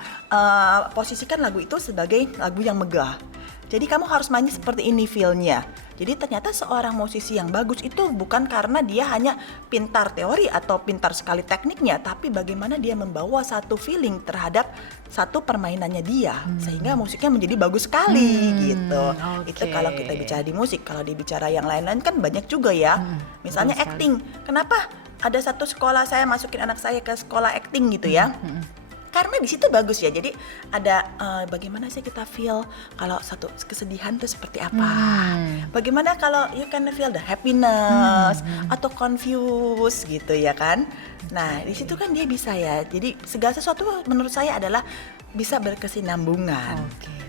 posisikan lagu itu sebagai lagu yang megah. Jadi kamu harus main seperti ini feel-nya. Jadi ternyata seorang musisi yang bagus itu bukan karena dia hanya pintar teori atau pintar sekali tekniknya, tapi bagaimana dia membawa satu feeling terhadap satu permainannya dia, sehingga musiknya menjadi bagus sekali gitu. Itu kalau kita bicara di musik. Kalau dibicara yang lain-lain kan banyak juga ya. Misalnya acting. Kenapa ada satu sekolah saya masukin anak saya ke sekolah acting gitu ya? Karena di situ bagus ya. Jadi ada bagaimana sih kita feel kalau satu kesedihan itu seperti apa? Bagaimana kalau you can feel the happiness atau confused gitu ya kan? Nah, di situ kan dia bisa ya. Jadi segala sesuatu menurut saya adalah bisa berkesinambungan.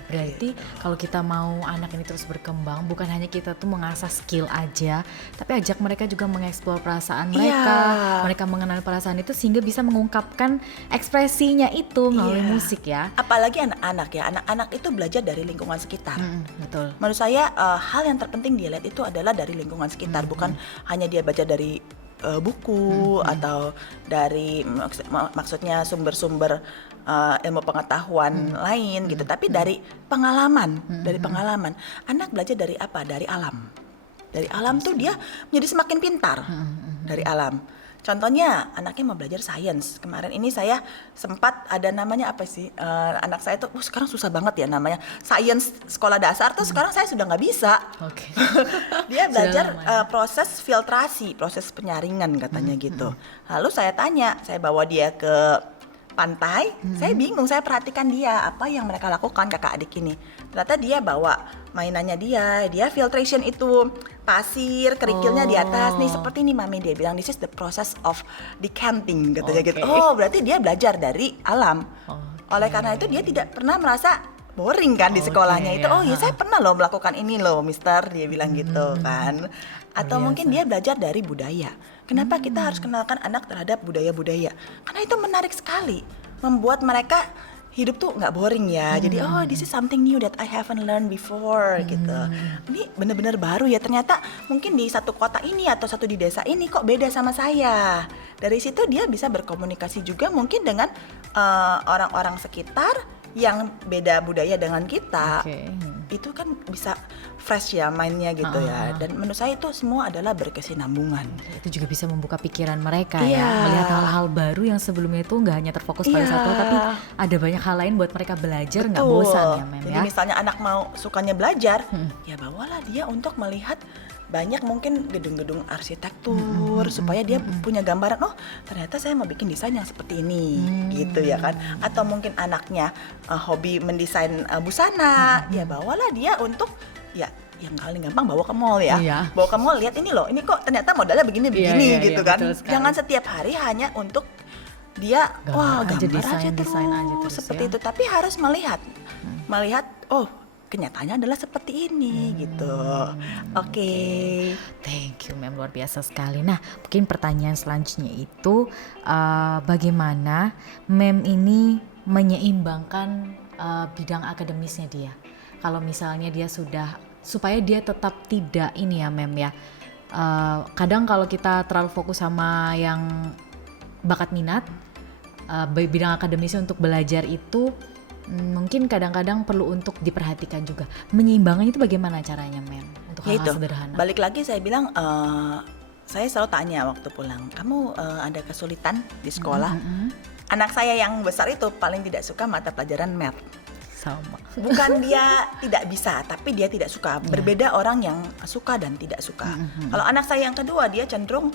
Berarti kalau kita mau anak ini terus berkembang, bukan hanya kita tuh mengasah skill aja, tapi ajak mereka juga mengeksplor perasaan mereka, mereka mengenal perasaan itu sehingga bisa mengungkapkan ekspresinya itu melalui musik ya. Apalagi anak-anak ya, anak-anak itu belajar dari lingkungan sekitar. Betul. Menurut saya hal yang terpenting dia lihat itu adalah dari lingkungan sekitar, bukan hanya dia baca dari buku atau dari maksudnya sumber-sumber ilmu pengetahuan lain gitu, tapi dari pengalaman, anak belajar dari apa? Dari alam. Dari alam tuh dia menjadi semakin pintar dari alam. Contohnya anaknya mau belajar sains. Kemarin ini saya sempat ada namanya apa sih? Anak saya tuh sekarang susah banget ya namanya. Sains sekolah dasar tuh sekarang saya sudah nggak bisa. Dia belajar proses filtrasi, proses penyaringan katanya gitu. Lalu saya tanya, saya bawa dia ke pantai, saya bingung, saya perhatikan dia apa yang mereka lakukan kakak adik ini. Ternyata dia bawa mainannya dia filtration itu pasir, kerikilnya di atas nih seperti ini mami, dia bilang this is the process of decanting katanya gitu. Oh berarti dia belajar dari alam. Oleh karena itu dia tidak pernah merasa boring kan di sekolahnya itu. Oh ya saya pernah loh melakukan ini loh mister, dia bilang gitu kan. Atau mungkin dia belajar dari budaya. Kenapa kita harus kenalkan anak terhadap budaya-budaya? Karena itu menarik sekali, membuat mereka hidup tuh nggak boring ya. Jadi this is something new that I haven't learned before gitu. Ini benar-benar baru ya, ternyata mungkin di satu kota ini atau satu di desa ini kok beda sama saya. Dari situ dia bisa berkomunikasi juga mungkin dengan orang-orang sekitar yang beda budaya dengan kita. itu kan bisa fresh ya mainnya gitu ya. Dan menurut saya itu semua adalah berkesinambungan. Itu juga bisa membuka pikiran mereka Iya. ya, melihat hal-hal baru yang sebelumnya itu nggak hanya terfokus pada Iya. satu, tapi ada banyak hal lain buat mereka belajar, nggak Betul. bosan ya Mem Jadi ya. misalnya anak mau sukanya belajar, ya bawalah dia untuk melihat banyak mungkin gedung-gedung arsitektur supaya dia punya gambaran, oh ternyata saya mau bikin desain yang seperti ini gitu ya kan. Atau mungkin anaknya hobi mendesain busana, ya bawalah dia untuk ya yang paling gampang bawa ke mall ya. Iya. Bawa ke mall, lihat ini loh, ini kok ternyata modelnya begini-begini Iya, gitu iya, kan. betul sekali. Jangan setiap hari hanya untuk dia Gambar aja, gambar aja desain aja terus terus seperti ya. itu, tapi harus melihat oh kenyataannya adalah seperti ini gitu. Oke. Thank you Mem, luar biasa sekali. Nah mungkin pertanyaan selanjutnya itu bagaimana Mem ini menyeimbangkan bidang akademisnya dia. Kalau misalnya dia sudah, supaya dia tetap tidak ini ya Mem ya, kadang kalau kita terlalu fokus sama yang bakat minat, bidang akademisnya untuk belajar itu mungkin kadang-kadang perlu untuk diperhatikan juga. Menyeimbangkan itu bagaimana caranya Mem? Untuk Ya hal-hal itu. sederhana. Balik lagi saya bilang saya selalu tanya waktu pulang, kamu ada kesulitan di sekolah? Anak saya yang besar itu paling tidak suka mata pelajaran math. Sama. Bukan dia tidak bisa, tapi dia tidak suka. Berbeda orang yang suka dan tidak suka. Kalau anak saya yang kedua, dia cenderung,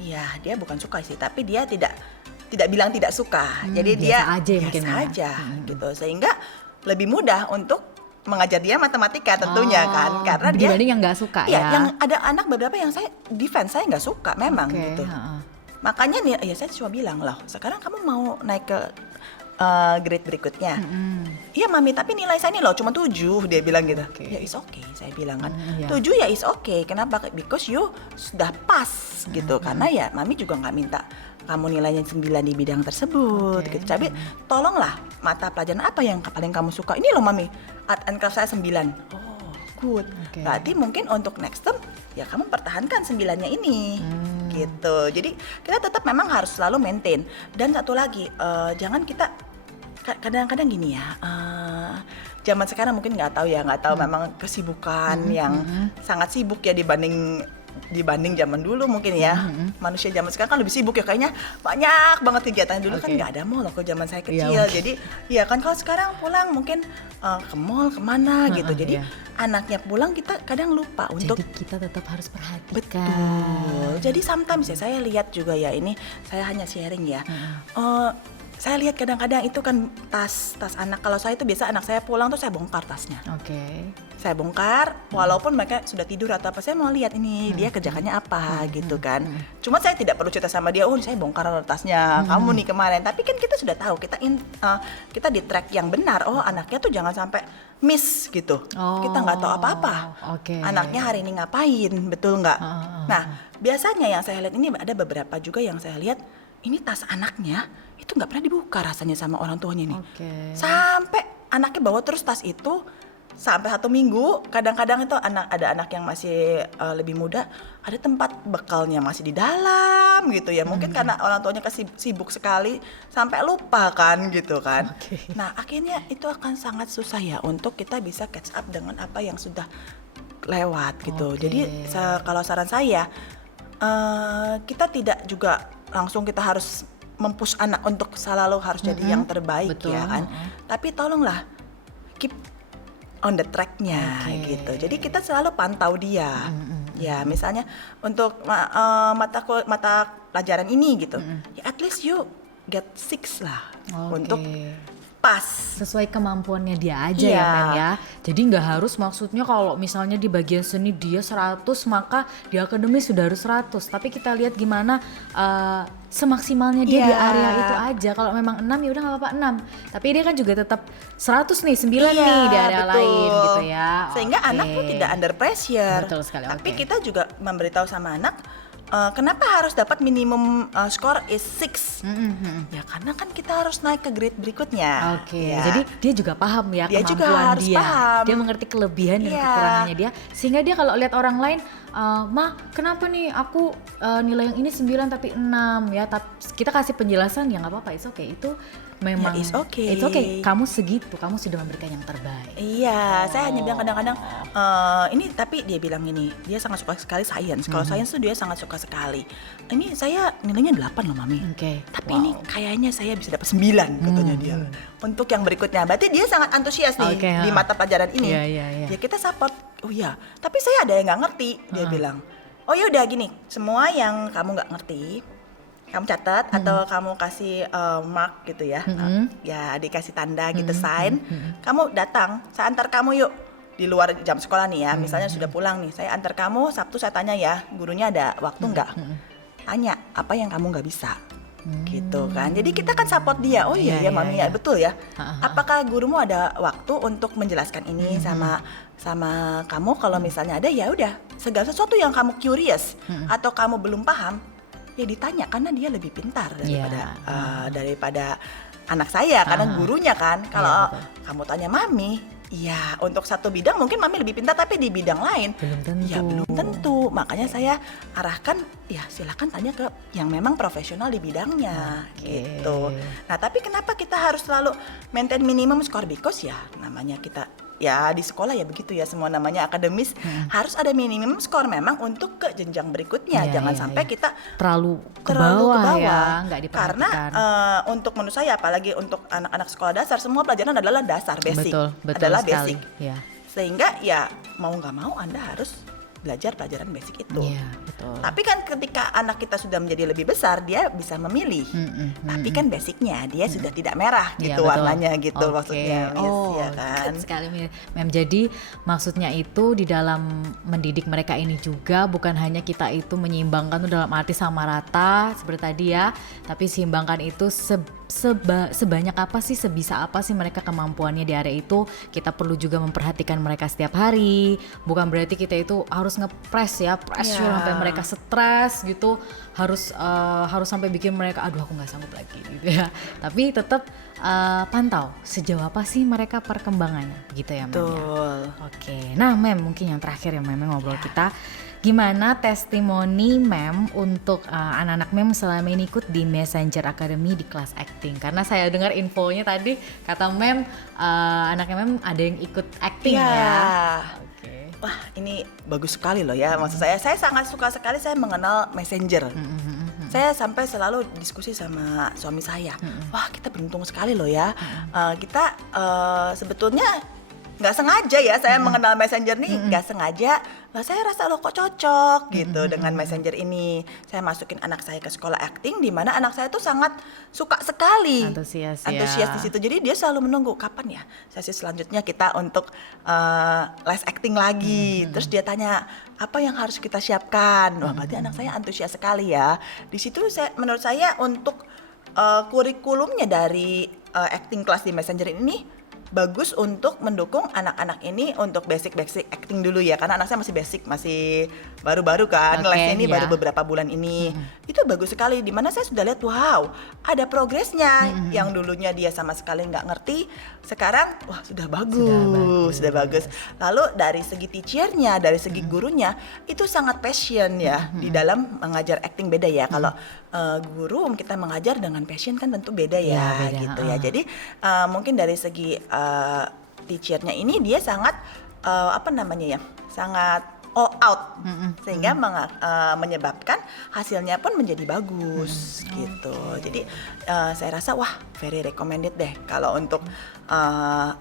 ya dia bukan suka sih, tapi dia tidak bilang tidak suka. Jadi biasa dia aja mungkin biasa ya. aja gitu. Sehingga lebih mudah untuk mengajar dia matematika tentunya kan, karena dia dibanding yang nggak suka iya, ya. yang ada anak beberapa yang saya defense saya nggak suka memang Oke, gitu. ha-ha. Makanya nih, ya saya cuma bilang loh, sekarang kamu mau naik ke grade berikutnya. Iya mami, tapi nilai saya ini loh cuma 7, dia bilang gitu. Oke. Ya is okay, saya bilang kan. Iya. 7 ya is okay, kenapa? Because you sudah pas gitu. Karena ya mami juga nggak minta kamu nilainya 9 di bidang tersebut Oke. gitu. Tapi tolonglah mata pelajaran apa yang paling kamu suka. Ini loh mami, art and craft saya 9. Oh good. Oke. Berarti mungkin untuk next term ya kamu pertahankan 9-nya ini. Gitu. Jadi kita tetap memang harus selalu maintain. Dan satu lagi, jangan kita kadang-kadang gini ya, zaman sekarang mungkin nggak tahu memang kesibukan yang sangat sibuk ya dibanding zaman dulu mungkin ya. Manusia zaman sekarang kan lebih sibuk ya, kayaknya banyak banget kegiatan. Dulu kan Oke. nggak ada mall loh kalau zaman saya Iya, kecil. mungkin. Jadi ya kan kalau sekarang pulang mungkin ke mall kemana gitu. Jadi iya. anaknya pulang kita kadang lupa untuk Jadi kita tetap harus perhatikan. betul. Jadi sometimes ya saya lihat juga ya, ini saya hanya sharing ya. Saya lihat kadang-kadang itu kan tas anak. Kalau saya itu biasa anak saya pulang tuh saya bongkar tasnya. Oke. Saya bongkar walaupun mereka sudah tidur atau apa, saya mau lihat ini dia kerjakannya apa gitu kan. Cuma saya tidak perlu cerita sama dia, oh saya bongkar tasnya kamu nih kemarin. Tapi kan kita sudah tahu, kita di track yang benar. Oh anaknya tuh jangan sampai miss gitu. Kita nggak tahu apa-apa. Oke. Anaknya hari ini ngapain, betul nggak? Nah biasanya yang saya lihat ini ada beberapa juga yang saya lihat ini tas anaknya itu nggak pernah dibuka rasanya sama orang tuanya nih. Oke. Sampai anaknya bawa terus tas itu sampai 1 minggu. Kadang-kadang itu ada anak yang masih lebih muda, ada tempat bekalnya masih di dalam gitu ya. Mungkin karena orang tuanya sibuk sekali sampai lupa kan gitu kan. Oke. Nah akhirnya itu akan sangat susah ya untuk kita bisa catch up dengan apa yang sudah lewat gitu. Oke. Jadi kalau saran saya, kita tidak juga langsung kita harus mempush anak untuk selalu harus jadi yang terbaik. Betul. Ya kan. Tapi tolonglah keep on the track-nya Oke. gitu. Jadi kita selalu pantau dia. Ya misalnya untuk mata pelajaran ini gitu. Ya at least you get 6 lah Oke. untuk pas. Sesuai kemampuannya dia aja Iya. ya Mem ya. Jadi nggak harus maksudnya kalau misalnya di bagian seni dia 100 maka di akademis sudah harus 100. Tapi kita lihat gimana semaksimalnya dia di Iya. area itu aja. Kalau memang 6 ya udah nggak apa-apa 6. Tapi dia kan juga tetap 100 nih, 9 nih di area betul. lain gitu ya. Sehingga Oke. anak tuh tidak under pressure. Betul sekali, Tapi oke. kita juga memberitahu sama anak, kenapa harus dapat minimum score is 6? Ya karena kan kita harus naik ke grade berikutnya. Oke, Ya. jadi dia juga paham ya Dia juga kemampuan harus dia. paham. Dia mengerti kelebihan dan Iya. kekurangannya dia, sehingga dia kalau lihat orang lain, "Ma, kenapa nih aku nilai yang ini 9 tapi 6 ya?" Kita kasih penjelasan ya nggak apa-apa, it's okay. Itu memang it's okay. It's okay. Kamu segitu, kamu sudah memberikan yang terbaik. Iya, saya hanya bilang kadang-kadang ini, tapi dia bilang ini, dia sangat suka sekali sains. Kalau sains tuh dia sangat suka sekali. Ini saya nilainya 8 loh Mami. Oke. Tapi ini kayaknya saya bisa dapat 9 katanya dia. Untuk yang berikutnya, berarti dia sangat antusias nih di mata pelajaran ini. Iya. Ya kita support. Oh iya, tapi saya ada yang nggak ngerti. Dia bilang, oh ya udah gini, semua yang kamu nggak ngerti, kamu catat atau kamu kasih mark gitu ya, ya dikasih tanda gitu sign, kamu datang, saya antar kamu yuk di luar jam sekolah nih ya, misalnya sudah pulang nih, saya antar kamu Sabtu, saya tanya ya, gurunya ada waktu nggak? Tanya apa yang kamu nggak bisa, gitu kan? Jadi kita kan support dia, oh iya Mami ya betul ya. Apakah gurumu ada waktu untuk menjelaskan ini sama kamu? Kalau misalnya ada ya udah, segala sesuatu yang kamu curious atau kamu belum paham, ya ditanya karena dia lebih pintar daripada anak saya karena gurunya kan. Kalau kamu tanya Mami, ya untuk satu bidang mungkin Mami lebih pintar tapi di bidang lain belum tentu. Makanya saya arahkan ya silakan tanya ke yang memang profesional di bidangnya gitu. Nah, tapi kenapa kita harus selalu maintain minimum score? Because ya namanya kita ya di sekolah ya begitu ya, semua namanya akademis, harus ada minimum skor memang untuk ke jenjang berikutnya. Jangan sampai kita terlalu ke bawah ya, nggak diperhatikan. Karena untuk menurut saya apalagi untuk anak-anak sekolah dasar, semua pelajaran adalah dasar, basic. Betul adalah sekali. basic. Sehingga ya mau nggak mau Anda harus belajar pelajaran basic itu. Betul. Tapi kan ketika anak kita sudah menjadi lebih besar, dia bisa memilih. Tapi kan basicnya dia sudah tidak merah gitu warnanya gitu maksudnya. Ya kan. Sekali Mem. Jadi maksudnya itu di dalam mendidik mereka ini juga bukan hanya kita itu menyeimbangkan tuh dalam arti sama rata seperti tadi ya, tapi seimbangkan itu sebanyak apa sih, sebisa apa sih mereka kemampuannya di area itu. Kita perlu juga memperhatikan mereka setiap hari. Bukan berarti kita itu harus nge-press ya, pressure sampai mereka stres gitu, harus sampai bikin mereka aduh aku nggak sanggup lagi gitu ya. Tapi tetap pantau sejauh apa sih mereka perkembangannya gitu ya Mem. Betul. Oke, nah Mem mungkin yang terakhir ya Mem ngobrol kita. Gimana testimoni Mem untuk anak-anak Mem selama ini ikut di Messenger Academy di kelas acting? Karena saya dengar infonya tadi kata Mem anaknya Mem ada yang ikut acting ya. Wah ini bagus sekali loh ya, maksud saya sangat suka sekali saya mengenal Messenger. Saya sampai selalu diskusi sama suami saya, wah kita beruntung sekali loh ya, kita sebetulnya nggak sengaja ya saya mengenal Messenger nih, nggak sengaja. Nah, saya rasa loh kok cocok gitu dengan Messenger ini. Saya masukin anak saya ke sekolah acting di mana anak saya tuh sangat suka sekali. Antusias di situ. Jadi dia selalu menunggu kapan ya sesi selanjutnya kita untuk les acting lagi. Terus dia tanya apa yang harus kita siapkan. Wah, berarti anak saya antusias sekali ya. Di situ menurut saya untuk kurikulumnya dari acting class di Messenger ini bagus untuk mendukung anak-anak ini untuk basic acting dulu ya, karena anak saya masih basic, masih baru-baru kan, lesnya ini baru beberapa bulan ini. Itu bagus sekali, dimana saya sudah lihat wow ada progresnya. Yang dulunya dia sama sekali nggak ngerti, sekarang wah sudah bagus. Lalu dari segi teachernya, dari segi gurunya itu sangat passion ya di dalam mengajar acting. Beda ya kalau guru kita mengajar dengan passion kan tentu beda ya, beda. Gitu ya. Jadi mungkin dari segi teachernya ini dia sangat sangat all out, sehingga menyebabkan hasilnya pun menjadi bagus gitu. Jadi saya rasa wah very recommended deh kalau untuk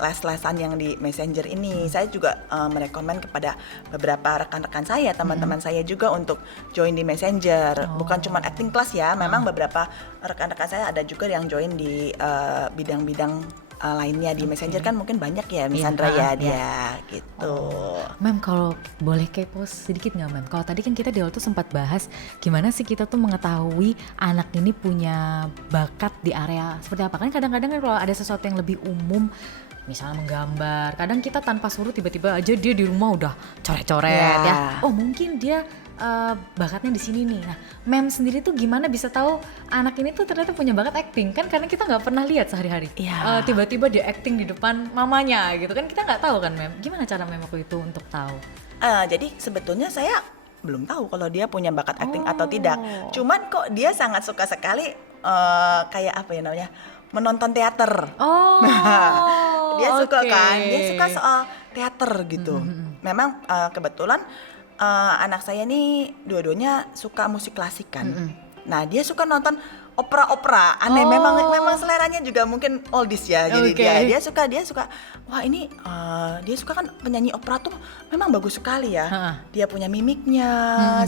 les-lesan yang di Messenger ini. Saya juga merekomend kepada beberapa rekan-rekan saya, teman-teman saya juga untuk join di Messenger. Bukan cuma acting class ya, memang beberapa rekan-rekan saya ada juga yang join di bidang-bidang lainnya di Messenger kan mungkin banyak ya Miss Sandra ya dia gitu. Mem kalau boleh kepo sedikit nggak Mem? Kalau tadi kan kita di awal tuh sempat bahas gimana sih kita tuh mengetahui anak ini punya bakat di area seperti apa. Kan kadang-kadang kan kalau ada sesuatu yang lebih umum, misalnya menggambar, kadang kita tanpa suruh tiba-tiba aja dia di rumah udah coret-coret ya. Oh mungkin dia bakatnya di sini nih. Nah, Mem sendiri tuh gimana bisa tahu anak ini tuh ternyata punya bakat acting? Kan karena kita nggak pernah lihat sehari-hari. Tiba-tiba dia acting di depan mamanya gitu kan, kita nggak tahu kan Mem. Gimana cara Mem aku itu untuk tahu? Jadi sebetulnya saya belum tahu kalau dia punya bakat acting atau tidak. Cuman kok dia sangat suka sekali kayak apa ya namanya, menonton teater. Oh. Dia suka oke. kan, dia suka soal teater gitu. Memang kebetulan anak saya nih dua-duanya suka musik klasik kan. Nah dia suka nonton opera-opera, aneh. Memang seleranya juga mungkin oldies ya. Jadi Oke. dia suka, wah ini dia suka kan penyanyi opera tuh memang bagus sekali ya. Ha-ha. Dia punya mimiknya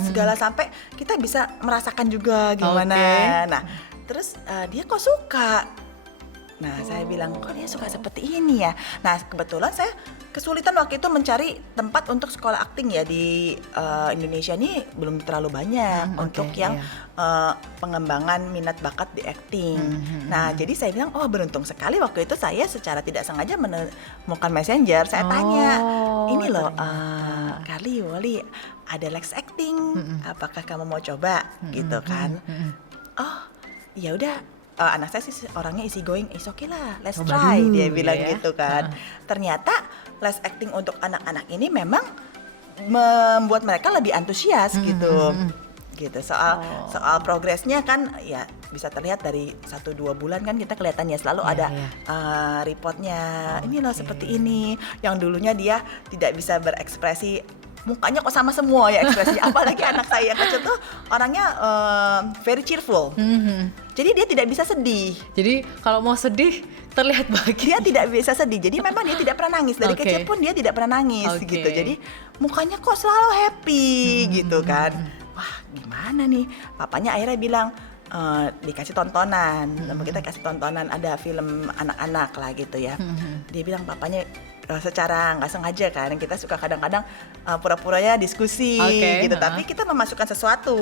segala, sampai kita bisa merasakan juga gimana. Oke. Nah terus dia kok suka. Nah saya bilang, kok dia suka seperti ini ya. Nah kebetulan saya kesulitan waktu itu mencari tempat untuk sekolah akting ya di Indonesia ini belum terlalu banyak untuk oke, yang iya. pengembangan minat bakat di akting. Nah jadi saya bilang, oh beruntung sekali waktu itu saya secara tidak sengaja menemukan Messenger. Saya tanya, ini loh Carly, Woli ada les acting, apakah kamu mau coba gitu kan? Oh ya udah. Anak saya sih orangnya easy going, is okay lah, let's Coba try, dulu dia bilang ya. gitu kan. Ternyata les acting untuk anak-anak ini memang membuat mereka lebih antusias gitu. Gitu. Soal progresnya kan ya bisa terlihat dari 1-2 bulan kan kita kelihatannya selalu Iya, ada iya. reportnya. Ini loh seperti ini. Yang dulunya dia tidak bisa berekspresi, mukanya kok sama semua ya ekspresinya. Apalagi anak saya yang kecil tuh orangnya very cheerful. Jadi dia tidak bisa sedih. Jadi kalau mau sedih terlihat bahagia. Dia tidak bisa sedih. Jadi memang dia tidak pernah nangis. Dari Oke. kecil pun dia tidak pernah nangis Oke. gitu. Jadi mukanya kok selalu happy gitu kan. Wah gimana nih. Papanya akhirnya bilang, dikasih tontonan. Sama kita kasih tontonan, ada film anak-anak lah gitu ya. Dia bilang papanya secara nggak sengaja kan, kita suka kadang-kadang pura-puranya diskusi Oke, gitu. ha-ha. Tapi kita memasukkan sesuatu.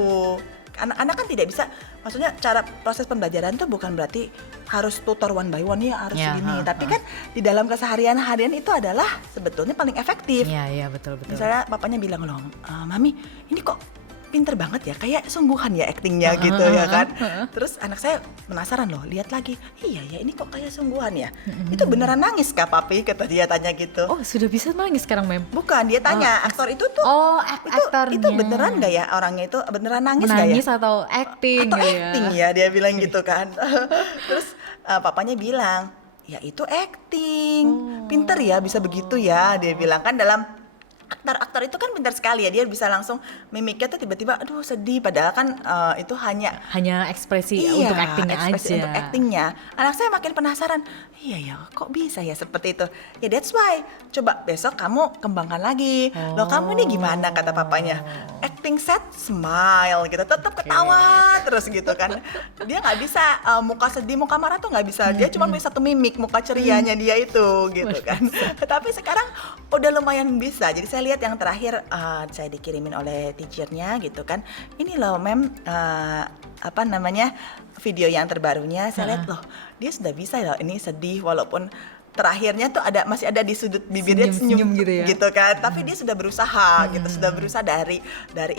Anak-anak kan tidak bisa, maksudnya cara proses pembelajaran tuh bukan berarti harus tutor one by one ya harus Ya, gini. ha, Tapi ha. kan di dalam keseharian harian itu adalah sebetulnya paling efektif. Iya, betul. Misalnya papanya bilang loh, Mami ini kok pinter banget ya, kayak sungguhan ya aktingnya gitu ya kan. Terus anak saya penasaran loh, lihat lagi, iya ya ini kok kayak sungguhan ya. Itu beneran nangis kah papi, kata dia tanya gitu. Oh, sudah bisa nangis sekarang, Mem? Bukan, dia tanya aktor itu tuh Oh, itu aktornya. beneran nggak ya orangnya itu beneran nangis nggak ya? Menangis atau acting Atau gitu acting ya, dia bilang gitu kan. Terus papanya bilang, ya itu acting, pinter ya bisa begitu ya, dia bilang kan. Dalam aktor itu kan pintar sekali ya, dia bisa langsung mimiknya tuh tiba-tiba aduh sedih, padahal kan itu hanya ekspresi iya, untuk actingnya ekspresi aja. untuk actingnya. Anak saya makin penasaran, iya ya kok bisa ya seperti itu. Ya that's why, coba besok kamu kembangkan lagi. Loh kamu ini gimana, kata papanya. Acting set smile gitu, tetap ketawa terus gitu kan. Dia nggak bisa muka sedih, muka marah tuh nggak bisa. Dia cuma bisa satu mimik muka cerianya dia itu gitu kan. Tapi sekarang udah lumayan bisa. Jadi saya lihat yang terakhir saya dikirimin oleh teachernya gitu kan. Ini loh Mem, apa namanya, video yang terbarunya. Saya lihat loh dia sudah bisa loh ini sedih, walaupun terakhirnya tuh masih ada di sudut bibirnya Senyum-senyum senyum gitu ya. kan. Tapi dia sudah berusaha gitu, sudah berusaha dari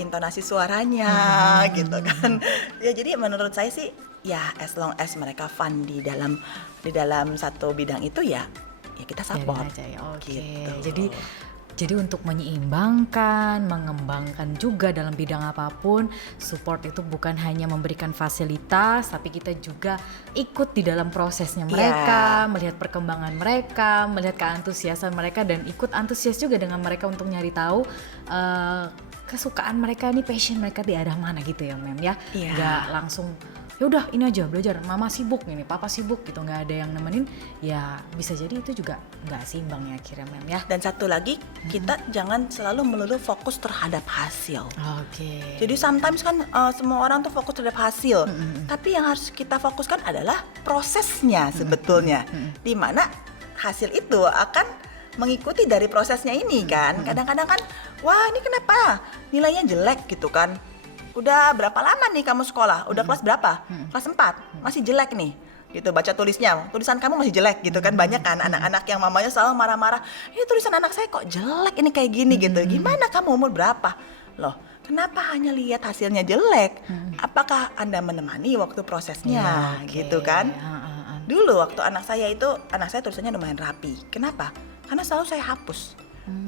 intonasi suaranya gitu kan. Ya jadi menurut saya sih ya as long as mereka fun di dalam satu bidang itu ya kita support. Biarin aja ya. Oke. Gitu. Jadi untuk menyeimbangkan, mengembangkan juga dalam bidang apapun, support itu bukan hanya memberikan fasilitas, tapi kita juga ikut di dalam prosesnya mereka, melihat perkembangan mereka, melihat keantusiasan mereka, dan ikut antusias juga dengan mereka untuk nyari tahu kesukaan mereka, nih passion mereka di arah mana gitu ya Mem ya. Iya. Nggak langsung ya udah ini aja belajar, mama sibuk ini, papa sibuk gitu, nggak ada yang nemenin, ya bisa jadi itu juga nggak seimbang ya akhirnya Mem ya. Dan satu lagi, kita jangan selalu melulu fokus terhadap hasil. Oke. Jadi sometimes kan semua orang tuh fokus terhadap hasil, tapi yang harus kita fokuskan adalah prosesnya sebetulnya, dimana hasil itu akan mengikuti dari prosesnya ini kan. Kadang-kadang kan, wah ini kenapa nilainya jelek gitu kan. Udah berapa lama nih kamu sekolah? Udah kelas berapa? Kelas 4, masih jelek nih. Gitu, baca tulisan kamu masih jelek gitu kan. Banyak kan anak-anak yang mamanya selalu marah-marah, ini tulisan anak saya kok jelek ini kayak gini gitu. Gimana kamu umur berapa? Loh, kenapa hanya lihat hasilnya jelek? Apakah Anda menemani waktu prosesnya gitu kan? Dulu waktu anak saya tulisannya lumayan rapi. Kenapa? Karena selalu saya hapus.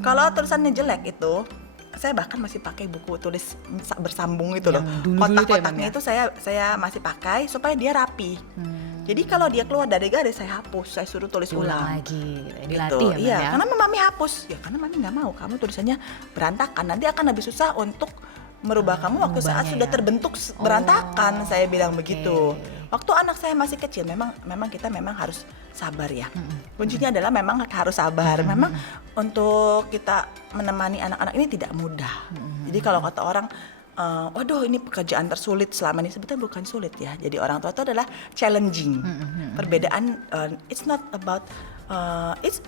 Kalau tulisannya jelek itu, saya bahkan masih pakai buku tulis bersambung itu loh. Yang dulu-dulu itu ya, Kotak-kotaknya Mem, ya? itu saya masih pakai supaya dia rapi. Jadi kalau dia keluar dari garis saya hapus, saya suruh tulis Diulang ulang. lagi, Gitu. dilatih ya, Mem, Iya, ya. karena mami hapus. Ya karena mami nggak mau kamu tulisannya berantakan. Nanti akan lebih susah untuk merubah kamu waktu saat mengubahnya sudah ya. terbentuk berantakan. Saya bilang oke. begitu. Waktu anak saya masih kecil, memang kita harus sabar ya. Kuncinya adalah memang harus sabar. Memang untuk kita menemani anak-anak ini tidak mudah. Jadi kalau kata orang, waduh ini pekerjaan tersulit selama ini, sebetulnya bukan sulit ya. Jadi orang tua itu adalah challenging. Perbedaan, it's not about, it's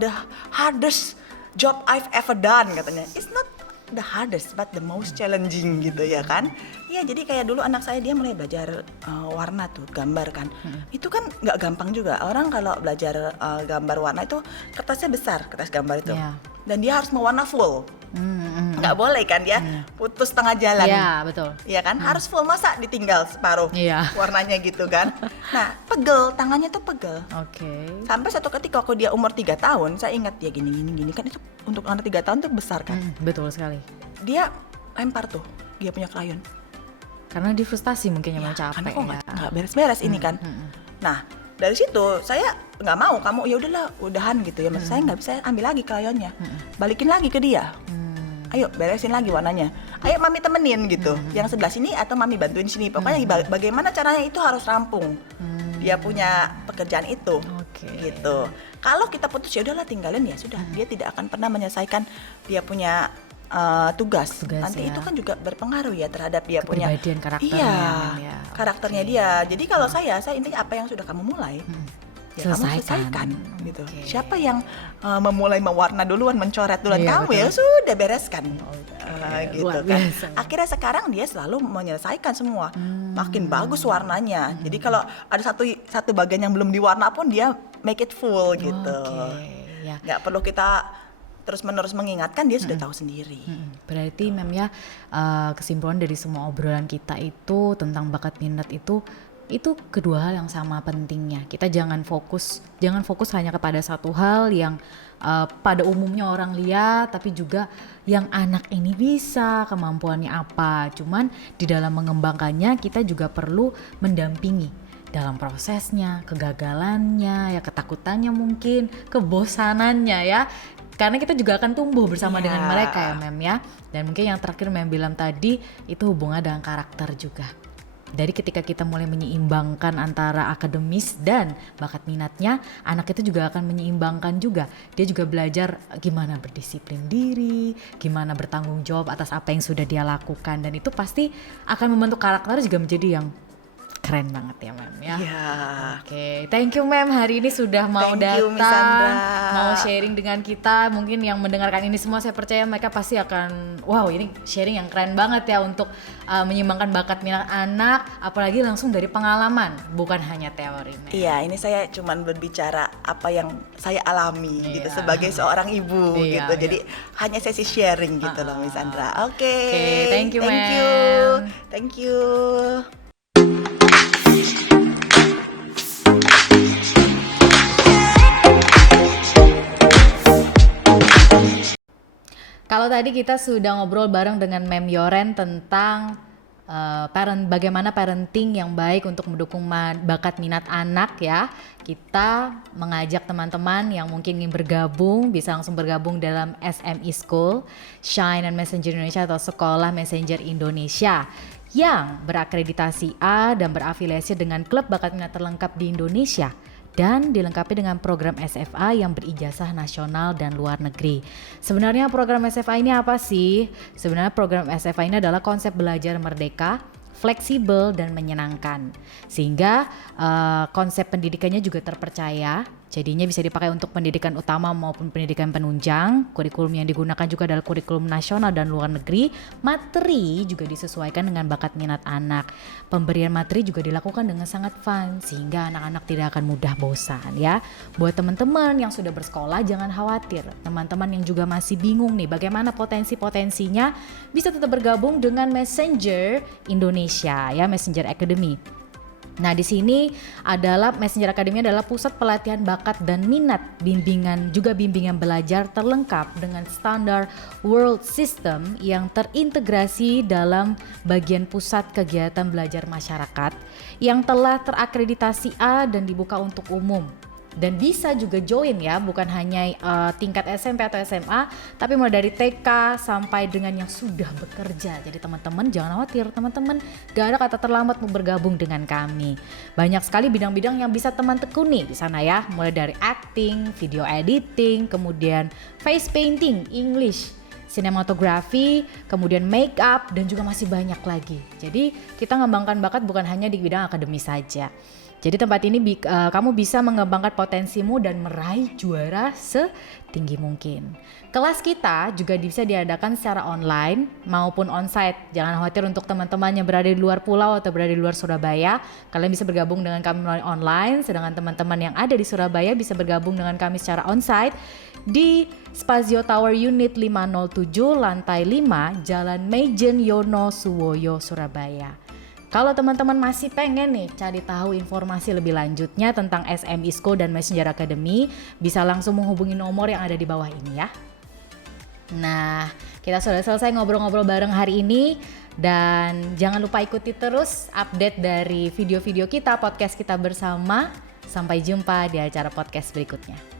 the hardest job I've ever done katanya. It's not the hardest but the most challenging gitu ya kan. Iya, jadi kayak dulu anak saya dia mulai belajar warna tuh, gambar kan. Itu kan nggak gampang juga. Orang kalau belajar gambar warna itu kertasnya besar, kertas gambar itu. Iya. Dan dia harus mewarna full. Nggak boleh kan dia putus tengah jalan. Iya, betul. Iya kan, harus full, masa ditinggal separuh Iya. warnanya gitu kan. Nah, pegel, tangannya tuh pegel. Oke. Sampai satu ketika waktu dia umur 3 tahun, saya ingat dia gini kan, itu untuk anak 3 tahun tuh besar kan. Betul sekali. Dia lempar tuh, dia punya krayon. Karena dia frustasi mungkin yang Ya, mau capek karena kok ya. nggak beres-beres ini kan. Nah, dari situ saya nggak mau kamu, ya udahlah udahan gitu ya. Maksud saya nggak bisa ambil lagi krayonnya, balikin lagi ke dia. Ayo beresin lagi warnanya. Ayo mami temenin gitu. Yang sebelah sini atau mami bantuin sini. Pokoknya bagaimana caranya itu harus rampung. Dia punya pekerjaan itu. Oke. Gitu. Kalau kita putus ya udahlah tinggalin ya sudah. Dia tidak akan pernah menyelesaikan dia punya tugas. Nanti ya. itu kan juga berpengaruh ya terhadap dia punya Kepribadian karakternya, Iya, ya. karakternya dia. Jadi kalau saya intinya apa yang sudah kamu mulai, ya kamu Selesaikan. selesaikan gitu. Oke. Siapa yang memulai mewarna duluan, mencoret duluan, Iya, kamu ya betul. sudah bereskan. Gitu luar kan. biasa. Akhirnya sekarang dia selalu menyelesaikan semua. Makin bagus warnanya. Jadi kalau ada satu bagian yang belum diwarna pun dia make it full gitu. Oke, ya. Nggak perlu kita terus-menerus mengingatkan, dia sudah tahu sendiri. Berarti Mem ya, kesimpulan dari semua obrolan kita itu tentang bakat minat itu kedua hal yang sama pentingnya. Kita jangan fokus hanya kepada satu hal yang pada umumnya orang lihat, tapi juga yang anak ini bisa, kemampuannya apa. Cuman di dalam mengembangkannya kita juga perlu mendampingi dalam prosesnya, kegagalannya, ya ketakutannya mungkin, kebosanannya ya. Karena kita juga akan tumbuh bersama Iya. dengan mereka ya Mem ya. Dan mungkin yang terakhir Mem bilang tadi itu hubungan dengan karakter juga. Dari ketika kita mulai menyeimbangkan antara akademis dan bakat minatnya, anak itu juga akan menyeimbangkan juga. Dia juga belajar gimana berdisiplin diri, gimana bertanggung jawab atas apa yang sudah dia lakukan. Dan itu pasti akan membentuk karakter juga menjadi yang keren banget ya Mem ya. Iya. Oke, thank you Mem hari ini sudah mau Thank you, Miss datang, Sandra. mau sharing dengan kita. Mungkin yang mendengarkan ini semua saya percaya mereka pasti akan, wow ini sharing yang keren banget ya untuk menyeimbangkan bakat minat anak, apalagi langsung dari pengalaman, bukan hanya teori Mem. Iya, ini saya cuman berbicara apa yang saya alami gitu Iya. sebagai seorang ibu Iya, gitu. iya. Jadi hanya sesi sharing gitu loh, Miss Sandra. Oke. Oke, thank you, Thank you. ma'am. Thank you. Kalau tadi kita sudah ngobrol bareng dengan Mem Yoren tentang bagaimana parenting yang baik untuk mendukung bakat minat anak ya. Kita mengajak teman-teman yang mungkin ingin bergabung bisa langsung bergabung dalam SME School, Shine and Messenger Indonesia atau Sekolah Messenger Indonesia yang berakreditasi A dan berafiliasi dengan klub bakat minat terlengkap di Indonesia dan dilengkapi dengan program SFA yang berijazah nasional dan luar negeri. Sebenarnya program SFA ini apa sih? Sebenarnya program SFA ini adalah konsep belajar merdeka, fleksibel dan menyenangkan. Sehingga konsep pendidikannya juga terpercaya. Jadinya bisa dipakai untuk pendidikan utama maupun pendidikan penunjang. Kurikulum yang digunakan juga adalah kurikulum nasional dan luar negeri. Materi juga disesuaikan dengan bakat minat anak. Pemberian materi juga dilakukan dengan sangat fun sehingga anak-anak tidak akan mudah bosan ya. Buat teman-teman yang sudah bersekolah jangan khawatir. Teman-teman yang juga masih bingung nih bagaimana potensi-potensinya bisa tetap bergabung dengan Messenger Indonesia ya, Messenger Academy. Nah, di sini adalah Messenger Academy adalah pusat pelatihan bakat dan minat, bimbingan belajar terlengkap dengan standar World System yang terintegrasi dalam bagian pusat kegiatan belajar masyarakat yang telah terakreditasi A dan dibuka untuk umum. Dan bisa juga join ya, bukan hanya tingkat SMP atau SMA, tapi mulai dari TK sampai dengan yang sudah bekerja. Jadi teman-teman jangan khawatir, teman-teman gak ada kata terlambat mau bergabung dengan kami. Banyak sekali bidang-bidang yang bisa teman tekuni di sana ya, mulai dari acting, video editing, kemudian face painting, English, sinematografi, kemudian make up, dan juga masih banyak lagi. Jadi kita mengembangkan bakat bukan hanya di bidang akademis saja. Jadi tempat ini kamu bisa mengembangkan potensimu dan meraih juara setinggi mungkin. Kelas kita juga bisa diadakan secara online maupun onsite. Jangan khawatir untuk teman-teman yang berada di luar pulau atau berada di luar Surabaya. Kalian bisa bergabung dengan kami melalui online, sedangkan teman-teman yang ada di Surabaya bisa bergabung dengan kami secara onsite di Spazio Tower Unit 507 lantai 5 Jalan Maijen Yono Suwoyo, Surabaya. Kalau teman-teman masih pengen nih cari tahu informasi lebih lanjutnya tentang SM ISKO dan Messenger Academy, bisa langsung menghubungi nomor yang ada di bawah ini ya. Nah, kita sudah selesai ngobrol-ngobrol bareng hari ini, dan jangan lupa ikuti terus update dari video-video kita, podcast kita bersama. Sampai jumpa di acara podcast berikutnya.